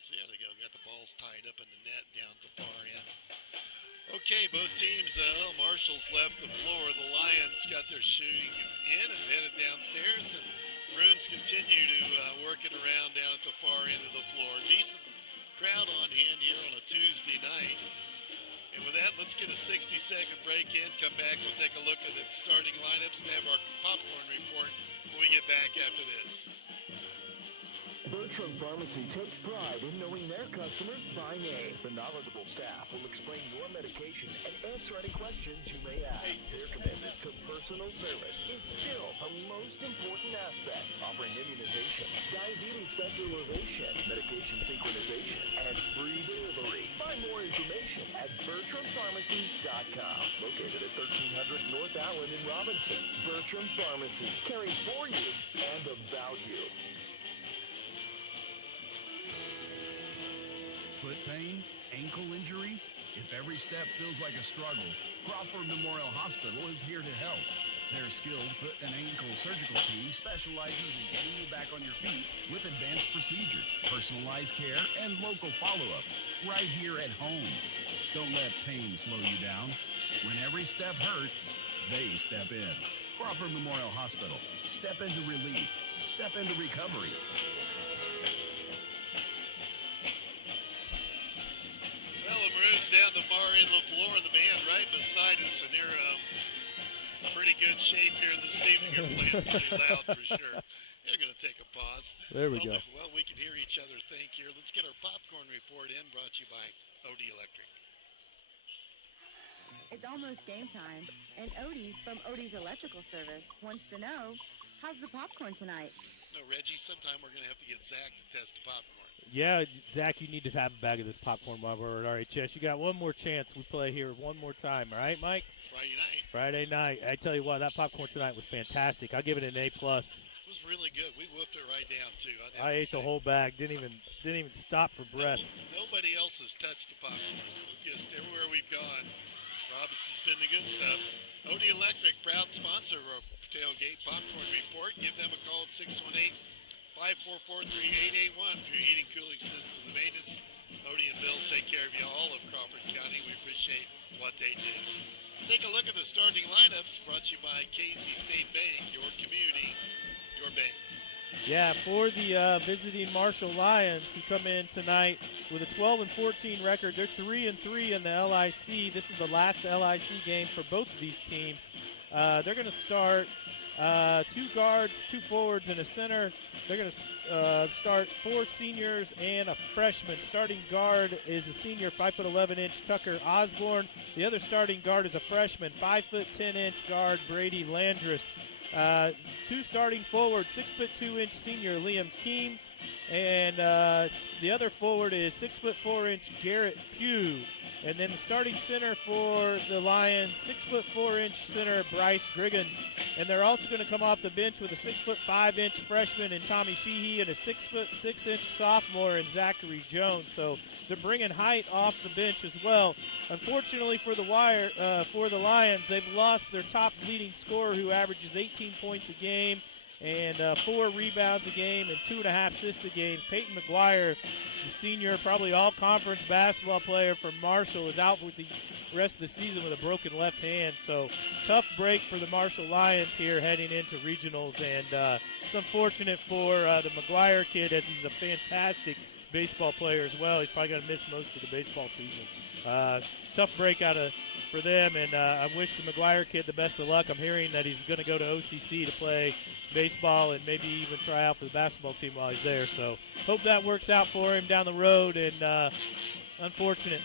Maroons. There they go. Got the balls tied up in the net down at the far end. Okay, both teams, Marshall's left the floor. The Lions got their shooting in and headed downstairs, and Maroons continue to work it around down at the far end of the floor. Decent crowd on hand here on a Tuesday night. And with that, let's get a 60-second break in. Come back, we'll take a look at the starting lineups and have our popcorn report when we get back after this. Bertram Pharmacy takes pride in knowing their customers by name. The knowledgeable staff will explain your medication and answer any questions you may have. Their commitment to personal service is still the most important aspect. Offering immunization, diabetes specialization, medication synchronization, and free delivery. Find more information at BertramPharmacy.com. Located at 1300 North Allen in Robinson. Bertram Pharmacy, caring for you and about you. Foot pain? Ankle injury? If every step feels like a struggle, Crawford Memorial Hospital is here to help. Their skilled foot and ankle surgical team specializes in getting you back on your feet with advanced procedures, personalized care, and local follow-up right here at home. Don't let pain slow you down. When every step hurts, they step in. Crawford Memorial Hospital. Step into relief. Step into recovery. Down the far end of the floor, the band right beside us, and they're pretty good shape here this evening. They're playing pretty loud for sure. They're going to take a pause. There we go. Well, we can hear each other think here. Let's get our popcorn report in, brought to you by OD Electric. It's almost game time, and Odie from Odie's Electrical Service wants to know, how's the popcorn tonight? No, Reggie, sometime we're going to have to get Zach to test the popcorn. Yeah, Zach, you need to have a bag of this popcorn while we're at RHS. You got one more chance. We play here one more time. All right, Mike? Friday night. I tell you what, that popcorn tonight was fantastic. I'll give it an A+. It was really good. We wolfed it right down, too. I ate the whole bag. Didn't even stop for breath. Nobody else has touched the popcorn. Just everywhere we've gone, Robinson's been the good stuff. OD Electric, proud sponsor of our Tailgate Popcorn Report. Give them a call at 618-544-3881 for your heating, cooling systems, and maintenance. Odie and Bill take care of you all of Crawford County. We appreciate what they do. Take a look at the starting lineups brought to you by Casey State Bank, your community, your bank. Yeah, for the visiting Marshall Lions, who come in tonight with a 12-14 record. They're 3-3 in the LIC. This is the last LIC game for both of these teams. They're going to start two guards, two forwards, and a center. They're going to start four seniors and a freshman. Starting guard is a senior, 5'11" Tucker Osborne. The other starting guard is a freshman, 5'10" guard Brady Landris. Two starting forwards, 6'2" senior Liam Keem, and the other forward is 6'4" Garrett Pugh. And then the starting center for the Lions, 6'4" center Bryce Griggan. And they're also going to come off the bench with a 6'5" freshman in Tommy Sheehy and a 6'6" sophomore in Zachary Jones. So they're bringing height off the bench as well. Unfortunately for the Lions, they've lost their top leading scorer, who averages 18 points a game and 4 rebounds a game and 2.5 assists a game. Peyton McGuire, the senior, probably all-conference basketball player for Marshall, is out with the rest of the season with a broken left hand. So tough break for the Marshall Lions here heading into regionals, and it's unfortunate for the McGuire kid, as he's a fantastic baseball player as well. He's probably going to miss most of the baseball season. Tough break for them, and I wish the McGuire kid the best of luck. I'm hearing that he's going to go to OCC to play baseball and maybe even try out for the basketball team while he's there. So hope that works out for him down the road, and unfortunate.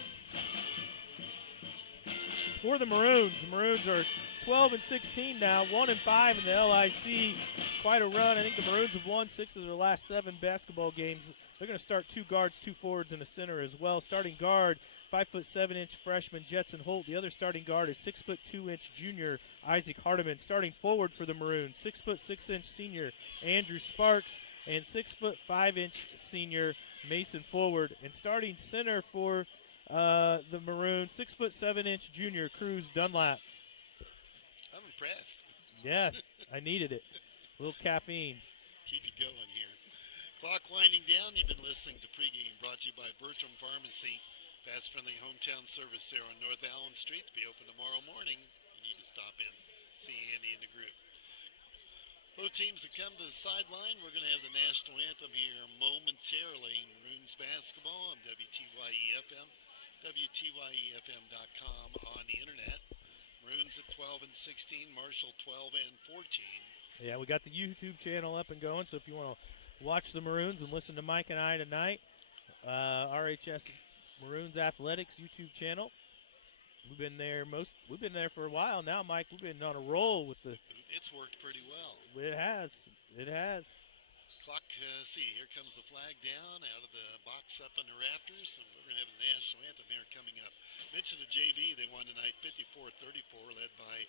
For the Maroons are 12-16 now, 1-5 in the LIC. Quite a run. I think the Maroons have won 6 of their last 7 basketball games. They're going to start 2 guards, 2 forwards, and a center as well. Starting guard, 5'7" freshman Jetson Holt. The other starting guard is 6'2" junior Isaac Hardiman. Starting forward for the Maroons, 6'6" senior Andrew Sparks and 6'5" senior Mason Forward. And starting center for the Maroons, 6'7" junior Cruz Dunlap. I'm impressed. Yeah, I needed it. A little caffeine. Keep you going here. Clock winding down. You've been listening to pregame brought to you by Bertram Pharmacy. Fast, friendly hometown service there on North Allen Street to be open tomorrow morning. You need to stop in, see Andy and the group. Both teams have come to the sideline. We're going to have the national anthem here momentarily. Maroons basketball on WTYE FM, WTYEFM.com on the internet. Maroons at 12 and 16, Marshall 12 and 14. Yeah, we got the YouTube channel up and going, so if you want to watch the Maroons and listen to Mike and I tonight, RHS Maroons Athletics YouTube channel. We've been there for a while now, Mike. We've been on a roll with the. It's worked pretty well. It has. Clock, here comes the flag down out of the box up on the rafters, and we're going to have the national anthem here coming up. Mention the JV, they won tonight 54-34, led by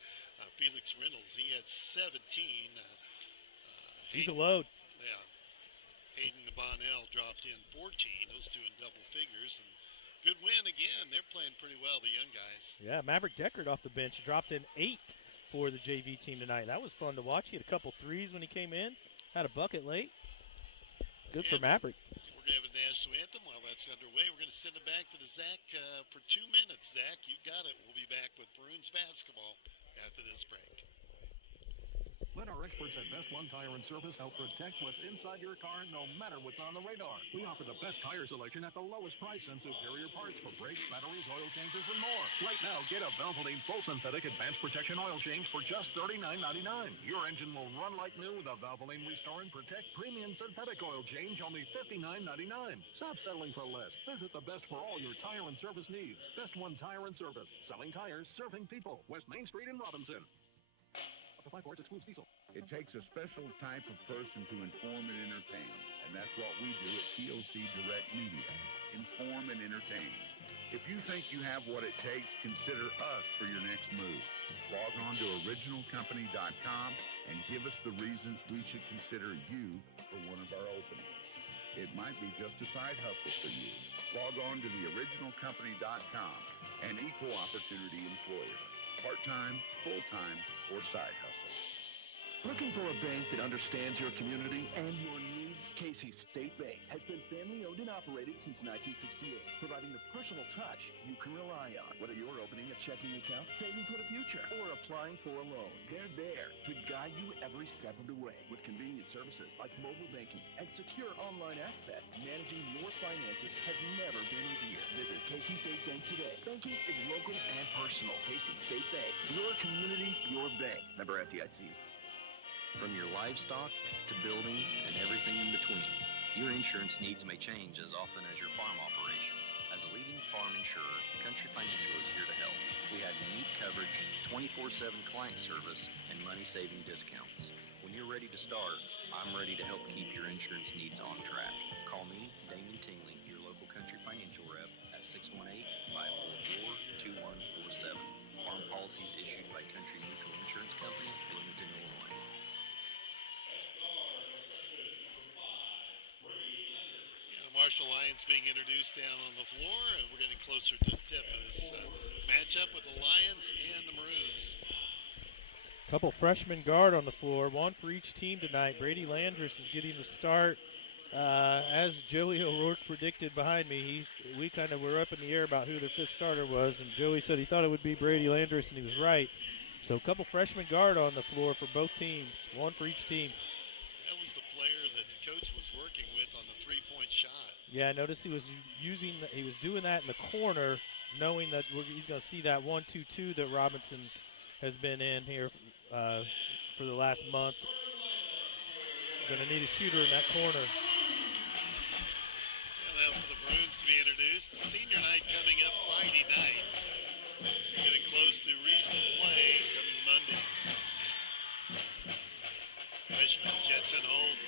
Felix Reynolds. He had 17. He's a load. Yeah. Hayden Bonnell dropped in 14, those two in double figures, and good win again. They're playing pretty well, the young guys. Yeah, Maverick Deckard off the bench dropped in 8 for the JV team tonight. That was fun to watch. He had a couple threes when he came in, had a bucket late. Good for Maverick. We're going to have a national anthem while that's underway. We're going to send it back to the Zach for 2 minutes. Zach, you've got it. We'll be back with Maroons basketball after this break. Let our experts at Best One Tire and Service help protect what's inside your car no matter what's on the radar. We offer the best tire selection at the lowest price and superior parts for brakes, batteries, oil changes, and more. Right now, get a Valvoline full synthetic advanced protection oil change for just $39.99. Your engine will run like new with a Valvoline Restore and Protect premium synthetic oil change, only $59.99. Stop settling for less. Visit the best for all your tire and service needs. Best One Tire and Service. Selling tires, serving people. West Main Street in Robinson. It takes a special type of person to inform and entertain, and that's what we do at TOC Direct Media. Inform and entertain. If you think you have what it takes, consider us for your next move. Log on to originalcompany.com and give us the reasons we should consider you for one of our openings. It might be just a side hustle for you. Log on to theoriginalcompany.com, an equal opportunity employer. Part-time, full-time, or side hustle. Looking for a bank that understands your community and your needs? Casey State Bank has been family-owned and operated since 1968, providing the personal touch you can rely on. Whether you're opening a checking account, saving for the future, or applying for a loan, they're there to guide you every step of the way. With convenient services like mobile banking and secure online access, managing your finances has never been easier. Visit Casey State Bank today. Banking is local and personal. Casey State Bank, your community, your bank. Member FDIC. From your livestock to buildings and everything in between, your insurance needs may change as often as your farm operation. As a leading farm insurer, Country Financial is here to help. We have unique coverage, 24/7 client service, and money-saving discounts. When you're ready to start, I'm ready to help keep your insurance needs on track. Call me, Damon Tingley, your local Country Financial rep at 618-544-2147. Farm policies issued by Country Mutual Insurance Company, Bloomington, Illinois. Marshall Lions being introduced down on the floor, and we're getting closer to the tip of this matchup with the Lions and the Maroons. Couple freshman guard on the floor, one for each team tonight. Brady Landris is getting the start. As Joey O'Rourke predicted behind me, we kind of were up in the air about who the fifth starter was, and Joey said he thought it would be Brady Landris, and he was right. So a couple freshman guard on the floor for both teams, one for each team. That was the player that the coach was working with on the three-point shot. Yeah, I noticed he was doing that in the corner, knowing that he's going to see that 1-2-2 that Robinson has been in here for the last month. Going to need a shooter in that corner. And now for the Maroons to be introduced. The senior night coming up Friday night. So we're getting close to regional play coming Monday. Freshman Jetson Holt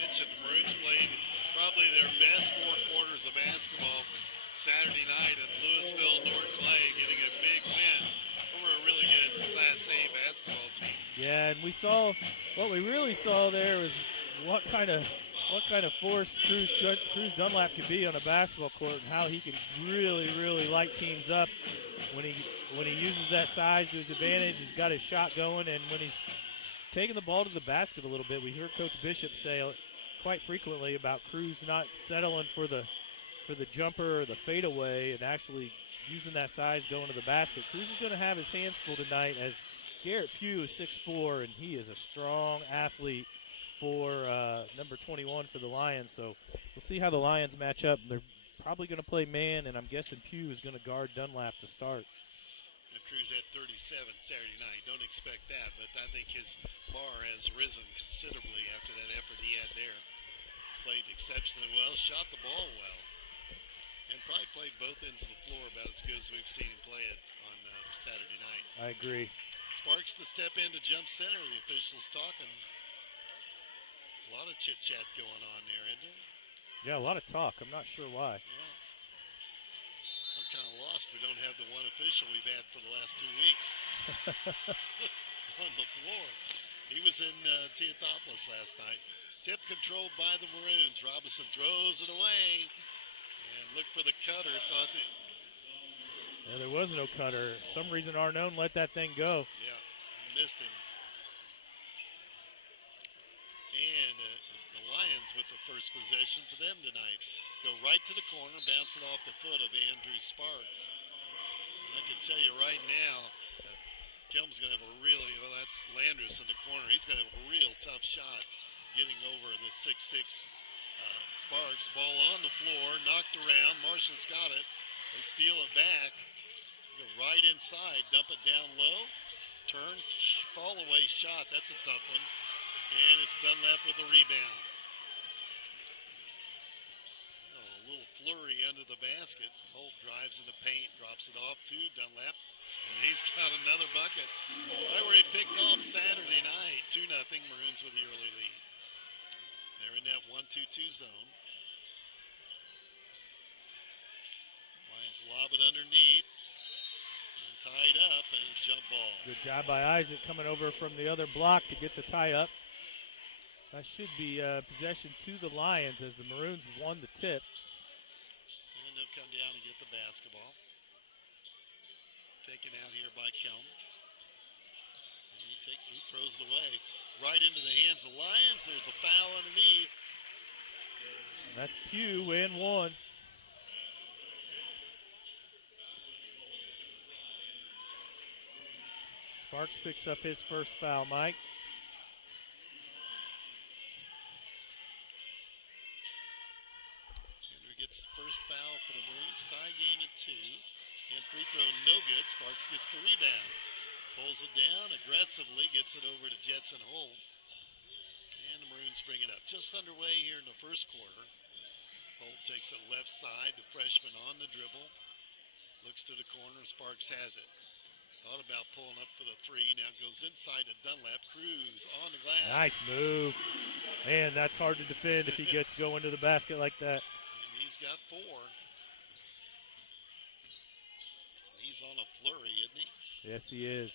mentioned the Maroons played probably their best 4 quarters of basketball Saturday night at Louisville North Clay, getting a big win over a really good Class A basketball team. Yeah, and what we really saw there was what kind of force Cruz Dunlap could be on a basketball court, and how he can really light teams up when he uses that size to his advantage. He's got his shot going, and when he's taking the ball to the basket a little bit, we heard Coach Bishop say quite frequently about Cruz not settling for the jumper or the fadeaway and actually using that size going to the basket. Cruz is going to have his hands full tonight as Garrett Pugh is 6'4", and he is a strong athlete for number 21 for the Lions. So we'll see how the Lions match up. They're probably going to play man, and I'm guessing Pugh is going to guard Dunlap to start. Cruz had 37 Saturday night. Don't expect that, but I think his bar has risen considerably after that effort he had there. Played exceptionally well, shot the ball well, and probably played both ends of the floor about as good as we've seen him play it on Saturday night. I agree. Sparks to step in to jump center. The officials talking. A lot of chit-chat going on there, isn't there? Yeah, a lot of talk. I'm not sure why. Yeah. I'm kind of lost. We don't have the one official we've had for the last 2 weeks on the floor. He was in Teotopoulos last night. Tip controlled by the Maroons. Robinson throws it away and looked for the cutter. Thought that. Yeah, there was no cutter. For some reason Arnone let that thing go. Yeah, missed him. And the Lions with the first possession for them tonight. Go right to the corner, bounce it off the foot of Andrew Sparks. And I can tell you right now, Kelm's going to have a really, well, that's Landris in the corner. He's going to have a real tough shot getting over the 6'6" Sparks. Ball on the floor, knocked around. Marshall's got it. They steal it back. Go right inside, dump it down low. Turn, fall away shot. That's a tough one. And it's Dunlap with a rebound. A little flurry under the basket. Holt drives in the paint, drops it off to Dunlap. And he's got another bucket. Right where he picked off Saturday night. 2-0 Maroons with the early lead. They're in that 1-2-2 zone. Lions lob it underneath. And tied up and a jump ball. Good job by Isaac coming over from the other block to get the tie up. That should be possession to the Lions as the Maroons won the tip. And they'll come down and get the basketball. Taken out here by Kelm. He throws it away. Right into the hands of the Lions. There's a foul underneath. And that's Pugh and one. Sparks picks up his first foul, Mike. Andrew gets the first foul for the Maroons. Tie game at 2. And free throw no good. Sparks gets the rebound. Pulls it down aggressively. Gets it over to Jetson Holt. And the Maroons bring it up. Just underway here in the first quarter. Holt takes it left side. The freshman on the dribble. Looks to the corner. Sparks has it. Thought about pulling up for the three. Now goes inside to Dunlap. Cruz on the glass. Nice move. Man, that's hard to defend if he gets going to the basket like that. And he's got 4. He's on a flurry, isn't he? Yes, he is.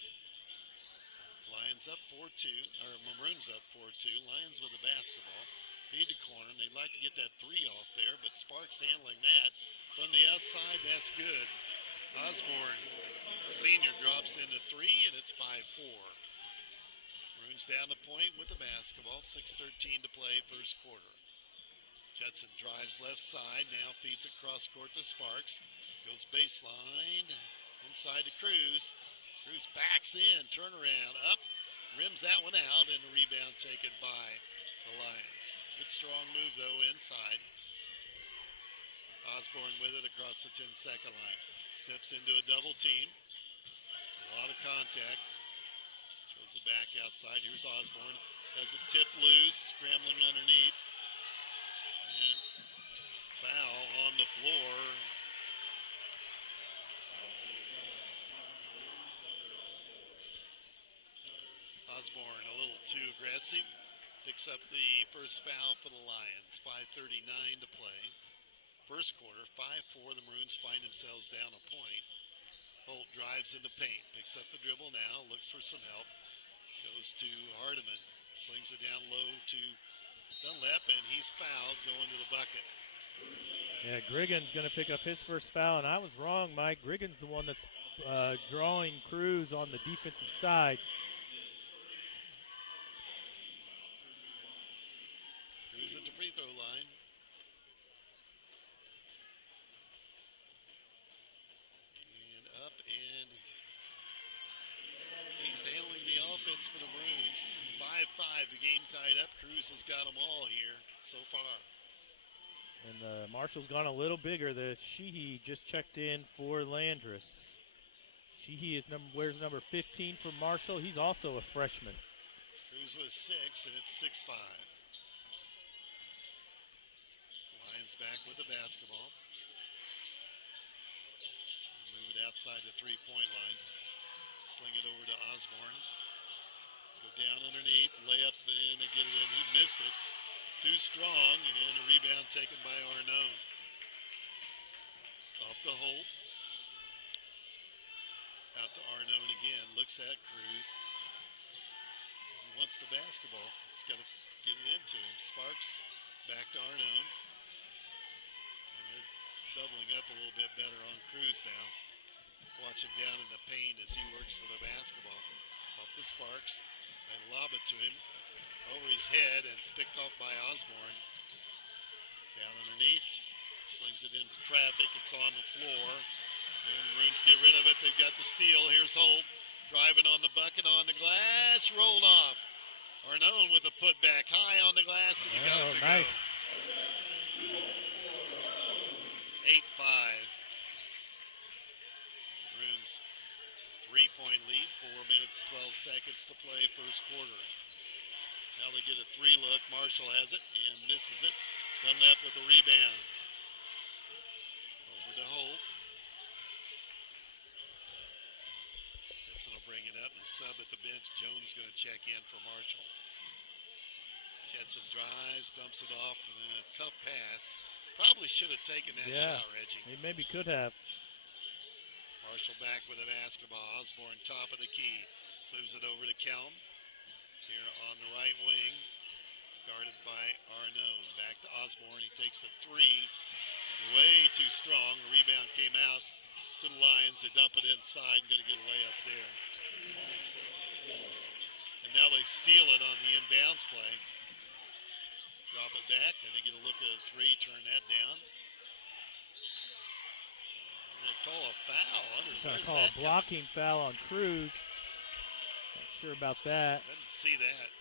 Lions up 4-2, or Maroons up 4-2. Lions with the basketball. Feed the corner, and they'd like to get that 3 off there, but Sparks handling that. From the outside, that's good. Osborne, senior, drops into 3, and it's 5-4. Maroons down the point with the basketball. 6:13 to play, first quarter. Jetson drives left side, now feeds across court to Sparks. Goes baseline, inside to Cruz. Cruz backs in, turnaround, up, rims that one out, and the rebound taken by the Lions. Good strong move, though, inside. Osborne with it across the 10-second line. Steps into a double team. A lot of contact. Throws it back outside. Here's Osborne. Does it tip loose, scrambling underneath. And foul on the floor. Osborne a little too aggressive. Picks up the first foul for the Lions. 5:39 to play. First quarter, 5-4. The Maroons find themselves down a point. Holt drives in the paint. Picks up the dribble now. Looks for some help. Goes to Hardiman. Slings it down low to Dunlap, and he's fouled going to the bucket. Yeah, Griggin's going to pick up his first foul, and I was wrong, Mike. Griggin's the one that's drawing Cruz on the defensive side. Cruz Cruz at the free throw line. And up, and he's handling the offense for the Maroons. 5-5, the game tied up. Cruz has got them all here so far. And Marshall's gone a little bigger. The Sheehy just checked in for Landris. Sheehy wears number 15 for Marshall. He's also a freshman. Cruz was 6, and it's 6-5. Lions back with the basketball. Move it outside the three-point line. Sling it over to Osborne. Go down underneath, lay up, and they get it in. He missed it. Too strong, and a rebound taken by Arnone. Off the Holt. Out to Arnone again. Looks at Cruz. He wants the basketball. He's got to get it into him. Sparks back to Arnone. And they're doubling up a little bit better on Cruz now. Watch him down in the paint as he works for the basketball. Off to Sparks. They lob it to him. Over his head, and it's picked off by Osborne. Down underneath. Slings it into traffic. It's on the floor. And the Maroons get rid of it. They've got the steal. Here's Holt driving on the bucket, on the glass. Rolled off. Arnone with a putback high on the glass, and he got it to nice. go. 8-5. Maroons 3-point lead. 4 minutes, 12 seconds to play first quarter. Now they get a three-look. Marshall has it and misses it. Dunlap with a rebound. Over to Holt. Kitson will bring it up and sub at the bench. Jones going to check in for Marshall. Kitson drives, dumps it off, and then a tough pass. Probably should have taken that shot, Reggie. He maybe could have. Marshall back with a basketball. Osborne top of the key. Moves it over to Kelm. Here on the right wing, guarded by Arnone. Back to Osborne. He takes a three. Way too strong. The rebound came out to the Lions. They dump it inside and going to get a layup there. And now they steal it on the inbounds play. Drop it back, and they get a look at a three. Turn that down. They're going to call a foul. Going to call a blocking foul on Cruz. Sure about that. Didn't see that.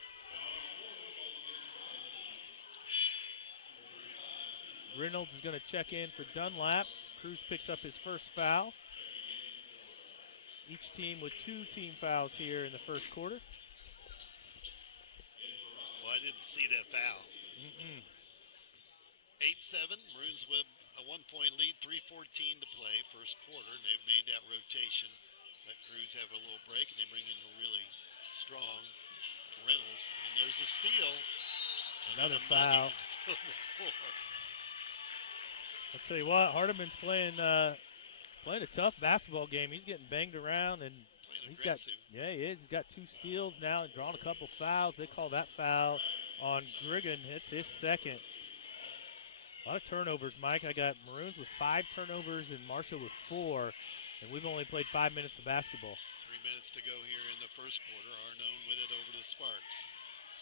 Reynolds is going to check in for Dunlap. Cruz picks up his first foul. Each team with 2 team fouls here in the first quarter. Well, I didn't see that foul. 8-7. Maroons with a 1-point lead. 3:14 to play first quarter. And they've made that rotation. Let Cruz have a little break, and they bring in a really strong Reynolds. And there's a steal. Another foul. I'll tell you what, Hardiman's playing a tough basketball game. He's getting banged around, and he is. He's got 2 steals now and drawn a couple fouls. They call that foul on Griggan. It's his second. A lot of turnovers, Mike. I got Maroons with 5 turnovers and Marshall with 4. And we've only played 5 minutes of basketball. 3 minutes to go here in the first quarter. Arnone with it over to Sparks.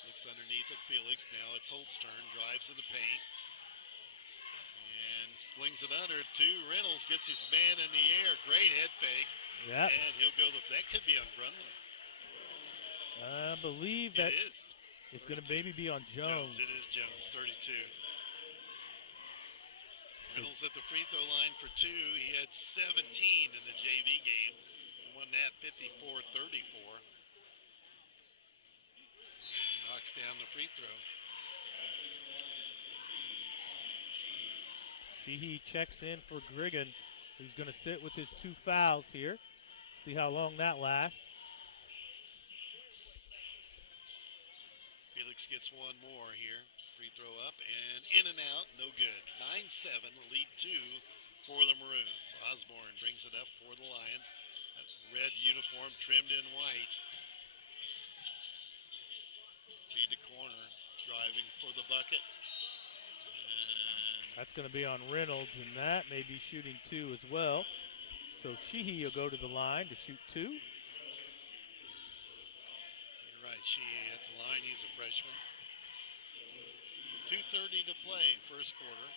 Looks underneath at Felix. Now it's Holt's turn. Drives in the paint. And slings it under to Reynolds. Gets his man in the air. Great head fake. Yeah. And he'll go. That could be on Grunley. I believe that it is. It's going to maybe be on Jones. It is Jones, 32. Reynolds at the free throw line for 2. He had 17 in the JV game. He won that 54-34. Knocks down the free throw. Sheehy checks in for Griggan, who's going to sit with his 2 fouls here. See how long that lasts. Felix gets one more here. Free throw up and in and out, no good. 9-7, lead 2 for the Maroons. Osborne brings it up for the Lions. That red uniform trimmed in white. Feed the corner, driving for the bucket. And that's going to be on Reynolds, and that may be shooting 2 as well. So Sheehy will go to the line to shoot 2. You're right, Sheehy at the line. He's a freshman. 2:30 to play, first quarter.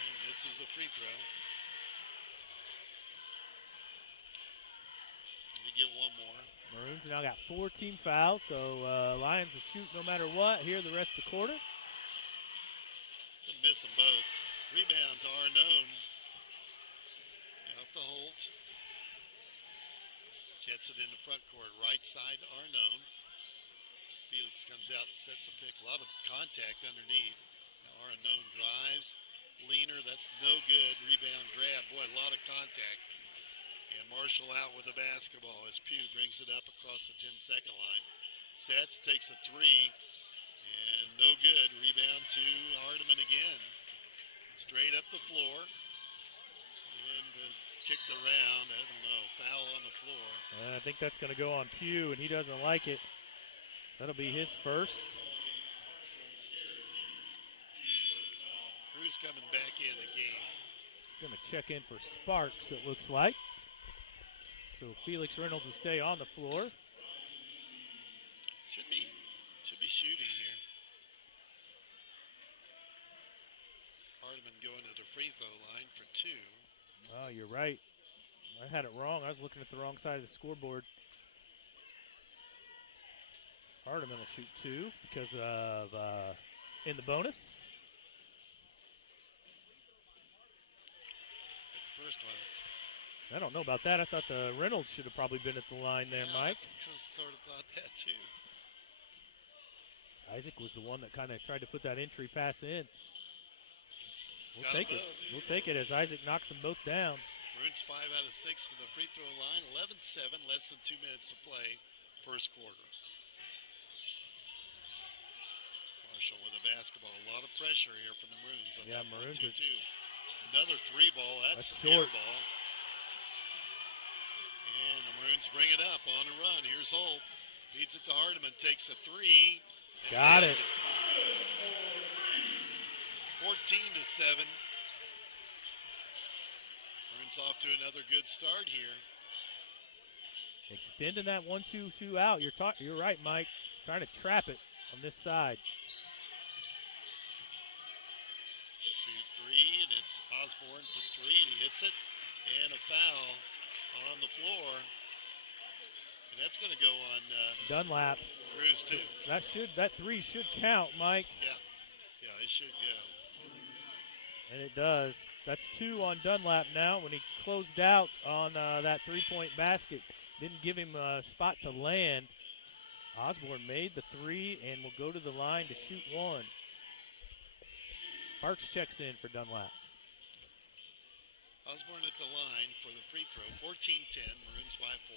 And this is the free throw. Let me get one more. Maroons now got 4 team fouls, so Lions will shoot no matter what here the rest of the quarter. Could miss them both. Rebound to Arnone. Off to Holt. Gets it in the front court. Right side to Arnone. Felix comes out and sets a pick. A lot of contact underneath. Now Arnone drives. Leaner, that's no good. Rebound grab. Boy, a lot of contact. And Marshall out with the basketball as Pugh brings it up across the 10-second line. Sets, takes a three. And no good. Rebound to Hardiman again. Straight up the floor. And kicked around. I don't know. Foul on the floor. I think that's going to go on Pugh, and he doesn't like it. That'll be his first. Cruz coming back in the game. Going to check in for Sparks, it looks like. So Felix Reynolds will stay on the floor. Should be shooting here. Hardiman going to the free throw line for 2. Oh, you're right. I had it wrong. I was looking at the wrong side of the scoreboard. Hardiman will shoot 2 because of in the bonus. The first one. I don't know about that. I thought the Reynolds should have probably been at the line there, Mike. I just sort of thought that too. Isaac was the one that kind of tried to put that entry pass in. We'll Got take them it. both. We'll take it as Isaac knocks them both down. Maroons 5 out of 6 from the free throw line. 11-7, less than 2 minutes to play, first quarter. Marshall with the basketball. A lot of pressure here from the Maroons. On that Maroons 1-2-2. Another 3 ball. That's a short ball. And the Maroons bring it up on a run. Here's Holt. Feeds it to Hardiman. Takes a 3. Got it. 14-7. Maroons off to another good start here. Extending that 1-2-2 out. You're right, Mike. Trying to trap it on this side. Shoot 3, and it's Osborne from 3, and he hits it. And a foul on the floor. And that's going to go on Dunlap. Cruz, too. That 3 should count, Mike. Yeah, it should go. And it does. That's 2 on Dunlap now when he closed out on that 3-point basket. Didn't give him a spot to land. Osborne made the 3 and will go to the line to shoot 1. Sparks checks in for Dunlap. Osborne at the line for the free throw. 14-10, Maroons by 4.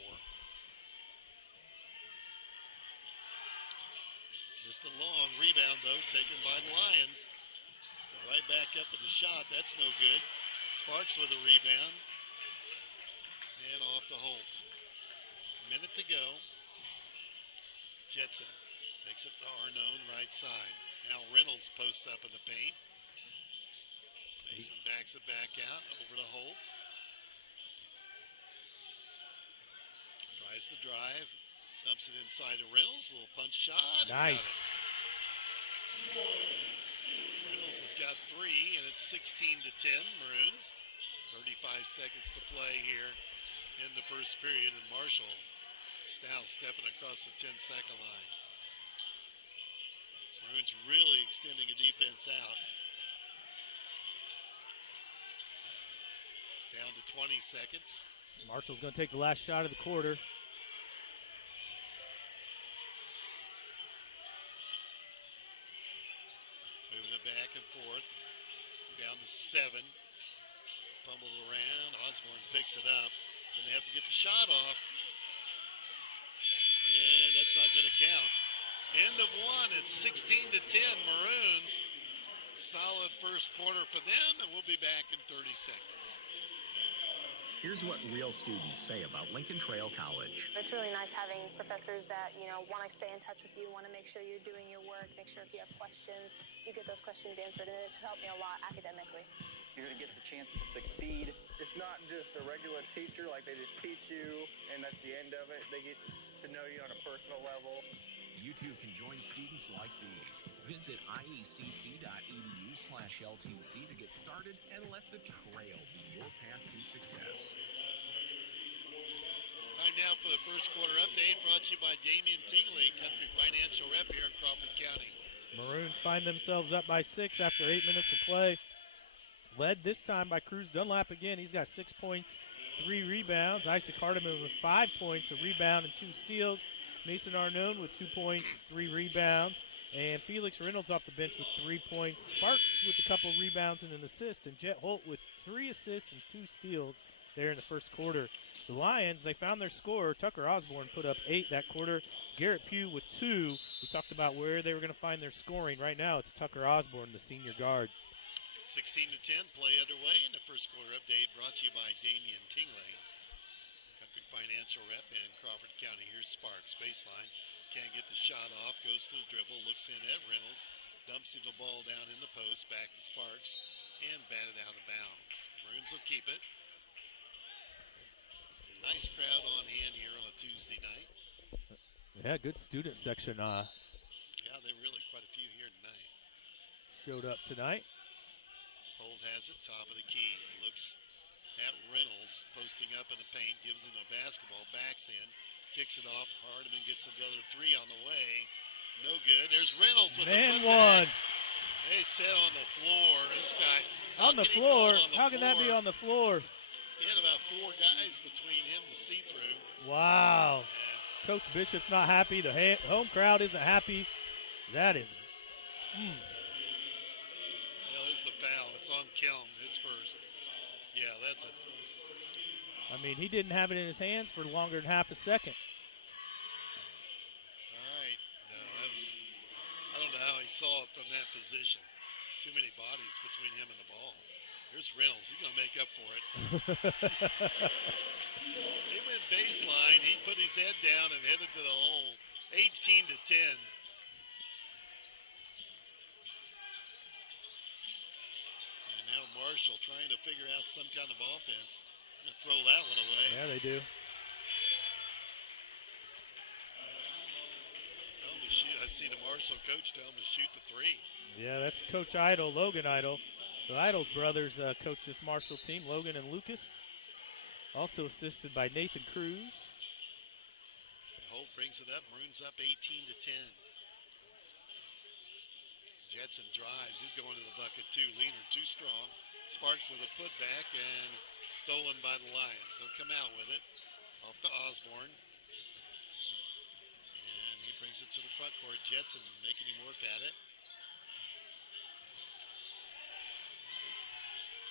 Just a long rebound, though, taken by the Lions. Right back up with the shot. That's no good. Sparks with a rebound. And off to Holt. Minute to go. Jetson takes it to Arnone, right side. Now Reynolds posts up in the paint. Mason backs it back out over to Holt. Tries to drive. Dumps it inside to Reynolds. A little punch shot. Nice. Reynolds has got 3, and it's 16-10, Maroons. 35 seconds to play here in the first period, and Marshall stepping across the 10-second line. Maroons really extending a defense out. Down to 20 seconds. Marshall's going to take the last shot of the quarter. Moving it back and forth. Down to 7. Fumbled around. Osborne picks it up. Going to have to get the shot off. And that's not going to count. End of 1. It's 16-10 Maroons. Solid first quarter for them, and we'll be back in 30 seconds. Here's what real students say about Lincoln Trail College. It's really nice having professors that, want to stay in touch with you, want to make sure you're doing your work, make sure if you have questions, you get those questions answered, and it's helped me a lot academically. You're going to get the chance to succeed. It's not just a regular teacher, like they just teach you, and that's the end of it. They get to know you on a personal level. You too can join students like these. Visit iacc.edu/LTC to get started and let the trail be your path to success. Time now for the first quarter update, brought to you by Damian Tingley, Country Financial Rep here in Crawford County. Maroons find themselves up by 6 after 8 minutes of play. Led this time by Cruz Dunlap again. He's got 6 points, 3 rebounds. Isaac Hardiman with 5 points, a rebound, and 2 steals. Mason Arnone with 2 points, 3 rebounds. And Felix Reynolds off the bench with 3 points. Sparks with a couple rebounds and an assist. And Jet Holt with 3 assists and 2 steals there in the first quarter. The Lions, they found their scorer. Tucker Osborne put up 8 that quarter. Garrett Pugh with 2. We talked about where they were going to find their scoring. Right now it's Tucker Osborne, the senior guard. 16-10 play underway in the first quarter update, brought to you by Damian Tingley, Country Financial Rep in Crawford County. Here's Sparks, baseline. Can't get the shot off, goes to the dribble, looks in at Reynolds, dumps him the ball down in the post, back to Sparks, and batted out of bounds. Maroons will keep it. Nice crowd on hand here on a Tuesday night. Yeah, good student section Yeah, they really quite a few here tonight. showed up tonight. Holt has it, top of the key. Looks at Reynolds, posting up in the paint, gives him a basketball, backs in, kicks it off. Hardiman gets another 3 on the way. No good. There's Reynolds with Man a one. They sit on the floor. This guy. On the floor? How can that be on the floor? He had about 4 guys between him to see through. Wow. Yeah. Coach Bishop's not happy. The home crowd isn't happy. That is. Well, there's the foul. It's on Kelm, his first. Yeah, that's it. I mean, he didn't have it in his hands for longer than half a second. All right. No, that was. I don't know how he saw it from that position. Too many bodies between him and the ball. Here's Reynolds. He's going to make up for it. He went baseline. He put his head down and headed to the hole. 18-10. And now Marshall trying to figure out some kind of offense. I'm going to throw that one away. Yeah, they do. Tell him to shoot. I see the Marshall coach tell him to shoot the 3. Yeah, that's Coach Idle, Logan Idle. The Idle brothers coach this Marshall team, Logan and Lucas. Also assisted by Nathan Cruz. Holt brings it up. Maroons up 18-10. Jetson drives. He's going to the bucket too. Leaner too strong. Sparks with a putback and stolen by the Lions. They'll come out with it. Off to Osborne. And he brings it to the front court. Jetson making him work at it.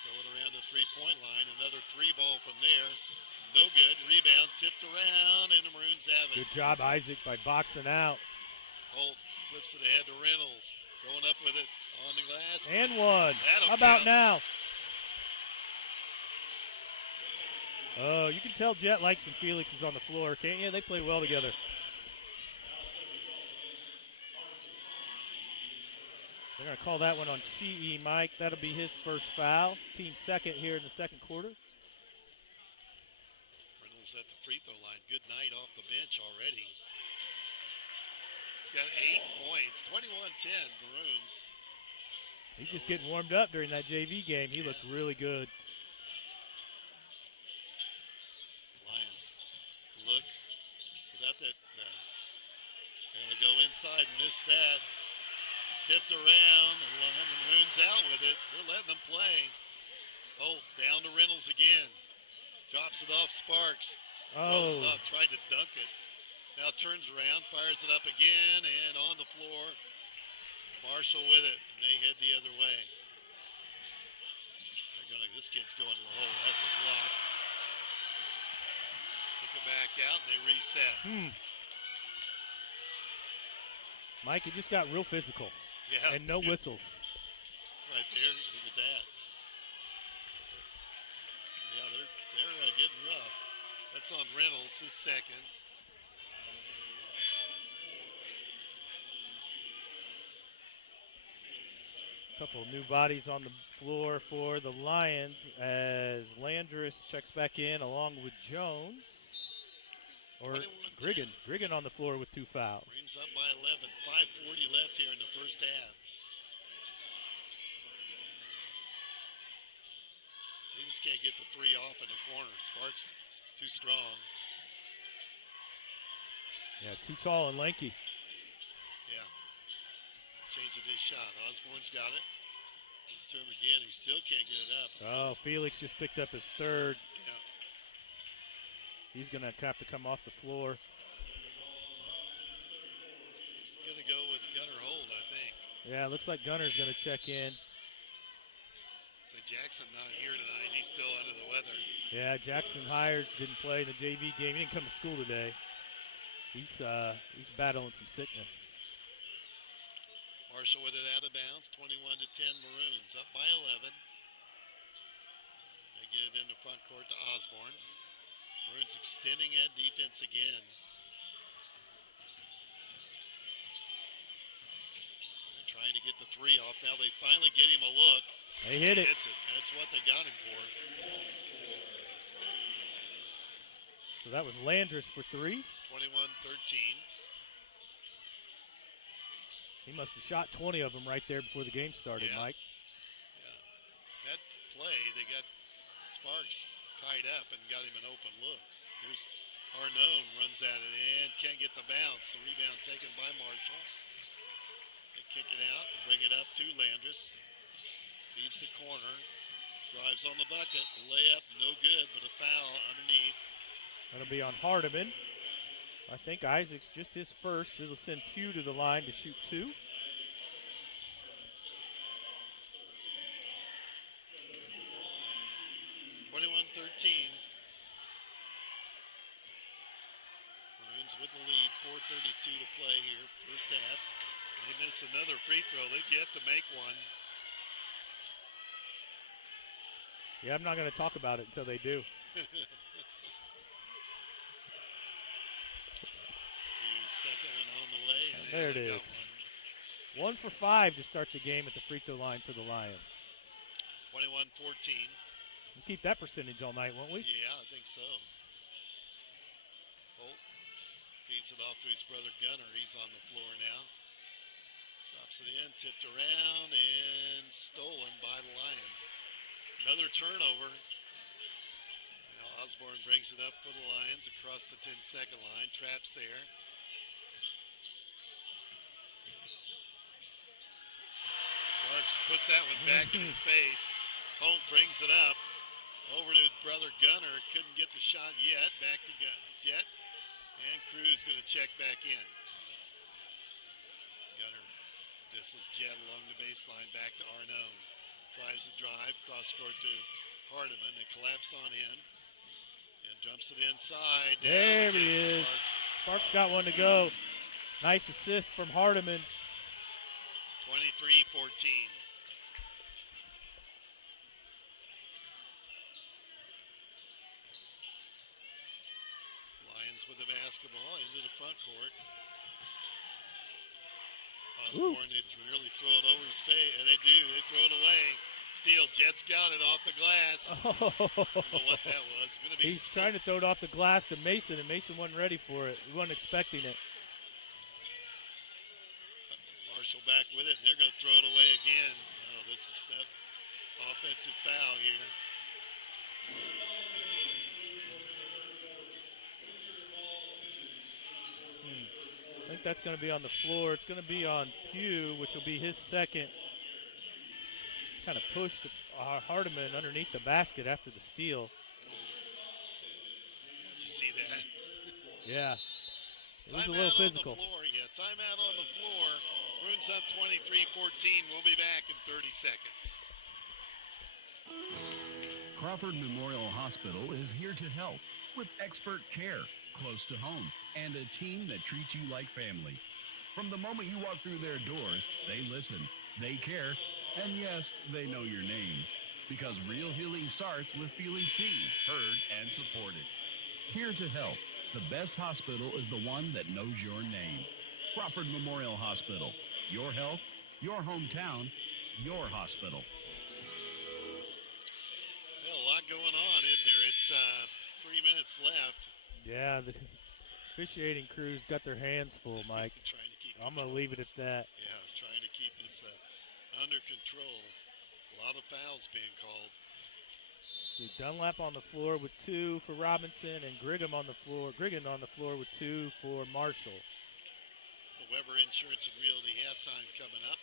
Throw it around the three-point line. Another 3 ball from there. No good. Rebound tipped around, and the Maroons have it. Good job, Isaac, by boxing out. Holt flips it ahead to Reynolds. Going up with it on the glass. And one. That'll How about count. now? Oh, you can tell Jet likes when Felix is on the floor, can't you? They play well together. They're going to call that one on Shee, Mike. That'll be his first foul. Team second here in the second quarter. Reynolds at the free throw line. Good night off the bench already. He's got 8 points. 21-10 Maroons. He's just getting warmed up during that JV game. He looked really good. Lions look without that. They go inside, miss that. Tipped around, and the Maroons out with it. They're letting them play. Oh, down to Reynolds again. Drops it off Sparks. Rolls it up, tried to dunk it. Now turns around, fires it up again, and on the floor. Marshall with it, and they head the other way. This kid's going to the hole. That's a block. Kick it back out, and they reset. Mike, it just got real physical. Yeah. And no whistles. Right there, look at that. Yeah, they're getting That's on Reynolds, his second. Couple of new bodies on the floor for the Lions as Landris checks back in along with Jones. Or Griggan. Griggan on the floor with 2 fouls. Maroons up by 11. 5:40 left here in the first half. They just can't get the three off in the corner. Sparks too strong. Yeah, too tall and lanky. Yeah. Changing his shot. Osborne's got it. Gives it to him again. He still can't get it up. Oh, Felix just picked up his third. Yeah. He's going to have to come off the floor. Going to go with Gunnar Holt, I think. Yeah, it looks like Gunner's going to check in. So Jackson not here tonight. He's still under the weather. Yeah, Jackson Hires didn't play in the JV game. He didn't come to school today. He's battling some sickness. Marshall with it out of bounds. 21-10 Maroons. Up by 11. They get it in the front court to Osborne. Maroons extending that defense again. They're trying to get the three off. Now they finally get him a look. They hit it. Hits it. That's what they got him for. So that was Landris for 3. 21-13. He must have shot 20 of them right there before the game started, Yeah. Mike. Yeah. That play, they got Sparks tied up and got him an open look. Here's Arnone, runs at it and can't get the bounce. The rebound taken by Marshall. They kick it out, bring it up to Landris. Feeds the corner, drives on the bucket. Layup, no good, but a foul underneath. That'll be on Hardiman. I think Isaac's just his first. It'll send Pugh to the line to shoot 2. Maroons with the lead, 4:32 to play here, first half. They miss another free throw. They've yet to make one. Yeah, I'm not going to talk about it until they do. Second one on the way. And there it is. 1 for 5 to start the game at the free throw line for the Lions. 21-14. We'll keep that percentage all night, won't we? Yeah, I think so. Holt feeds it off to his brother Gunner. He's on the floor now. Drops it in, tipped around, and stolen by the Lions. Another turnover. Now Osborne brings it up for the Lions across the 10-second line. Traps there. Sparks puts that one back in his face. Holt brings it up. Over to brother Gunner. Couldn't get the shot yet. Back to Jet. And Cruz going to check back in. Gunner. This is Jet along the baseline. Back to Arnone. Drives the drive. Cross court to Hardiman. They collapse on him. And jumps it inside. There he is. Sparks got one to go. Nice assist from Hardiman. 23-14. Lions with the basketball into the front court. Osborne, they really throw it over his face, and they do. They throw it away. Steal. Jets got it off the glass. I don't know what that was. He's trying to throw it off the glass to Mason, and Mason wasn't ready for it. He wasn't expecting it. Marshall back with it, and they're going to throw it away again. Oh, this is that offensive foul here. I think that's going to be on the floor. It's going to be on Pugh, which will be his second. Kind of pushed Hardiman underneath the basket after the steal. Did you see that? Yeah. It was a Timeout little physical. on the floor. Yeah, timeout on the floor. Maroons up 23-14. We'll be back in 30 seconds. Crawford Memorial Hospital is here to help with expert care close to home and a team that treats you like family. From the moment you walk through their doors, they listen, they care, and yes, they know your name. Because real healing starts with feeling seen, heard, and supported. Here to help. The best hospital is the one that knows your name. Crawford Memorial Hospital. Your health, your hometown, your hospital. Well, a lot going on, isn't there? It's 3 minutes left. Yeah, the officiating crew's got their hands full, Mike. Trying to keep I'm going to leave it at that. Yeah, trying to keep this under control. A lot of fouls being called. See Dunlap on the floor with 2 for Robinson, and Griggin on the floor with 2 for Marshall. The Weber Insurance and Realty halftime coming up.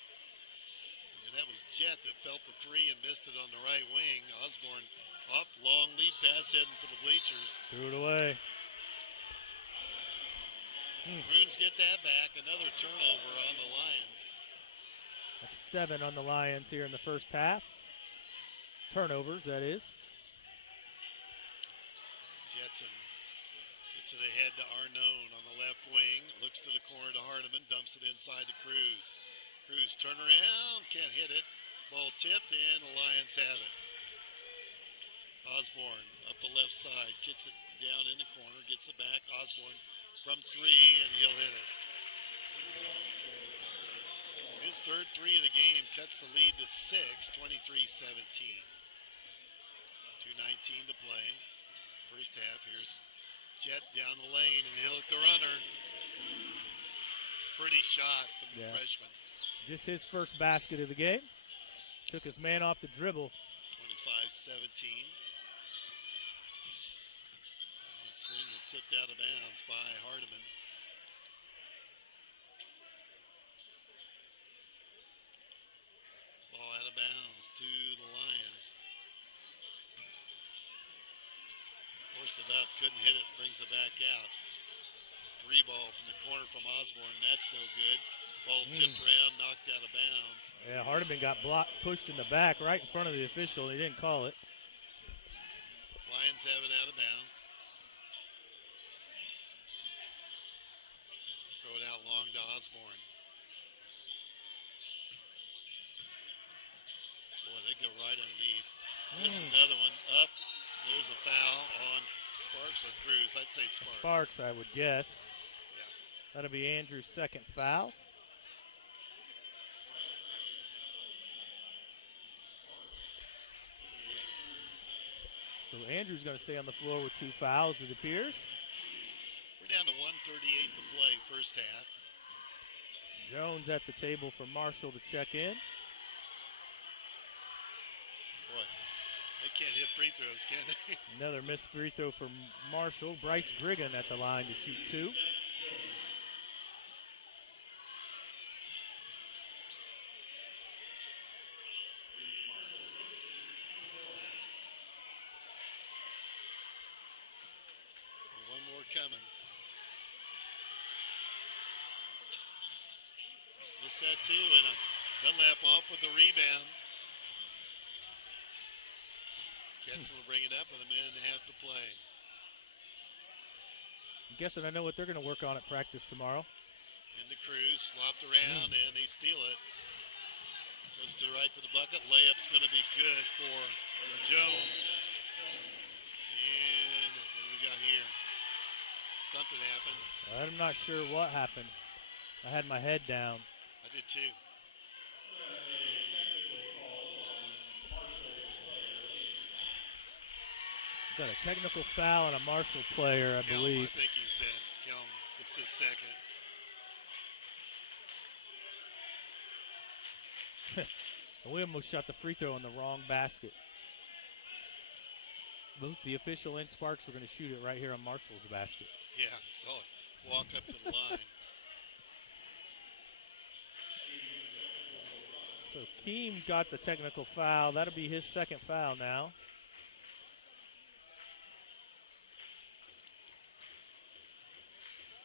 And that was Jet that felt the 3 and missed it on the right wing. Osborne up, long lead pass heading for the bleachers. Threw it away. Maroons get that back. Another turnover on the Lions. That's 7 on the Lions here in the first half. Turnovers, that is. Jetson gets it ahead to Arnone on the left wing. Looks to the corner to Hardiman. Dumps it inside to Cruz. Cruz turn around. Can't hit it. Ball tipped and the Lions have it. Osborne up the left side. Kicks it down in the corner. Gets it back. Osborne from 3 and he'll hit it. His third 3 of the game cuts the lead to 6, 23-17. 2:19 to play. First half, here's Jet down the lane, and he'll hit the runner. Pretty shot from the freshman. Just his first basket of the game. Took his man off the dribble. 25-17. Swing and tipped out of bounds by Hardiman. Ball out of bounds to the Lions. Forced it up, couldn't hit it, brings it back out. 3 ball from the corner from Osborne, that's no good. Ball tipped around, knocked out of bounds. Yeah, Hardiman got pushed in the back right in front of the official, and he didn't call it. Lions have it out of bounds. Throw it out long to Osborne. Boy, they go right underneath. This is another one. Up. There's a foul on Sparks or Cruz. I'd say Sparks. Sparks, I would guess. Yeah. That'll be Andrew's second foul. So Andrew's going to stay on the floor with 2 fouls, it appears. We're down to 1:38 to play, first half. Jones at the table for Marshall to check in. Boy, they can't hit free throws, can they? Another missed free throw for Marshall. Bryce Griggin at the line to shoot 2. One more coming. This set 2 and a Dunlap off with the rebound. Jetson will bring it up with a minute and a half to play. I'm guessing I know what they're going to work on at practice tomorrow. Into Cruz, slopped around, and they steal it. Goes to right to the bucket. Layup's going to be good for Jones. And what do we got here? Something happened. I'm not sure what happened. I had my head down. I did too. Got a technical foul on a Marshall player, I believe. I think he said, Kelm, it's his second. We almost shot the free throw in the wrong basket. Both the official and Sparks were going to shoot it right here on Marshall's basket. Yeah, saw it. Walk up to the line. So Keem got the technical foul. That'll be his second foul now.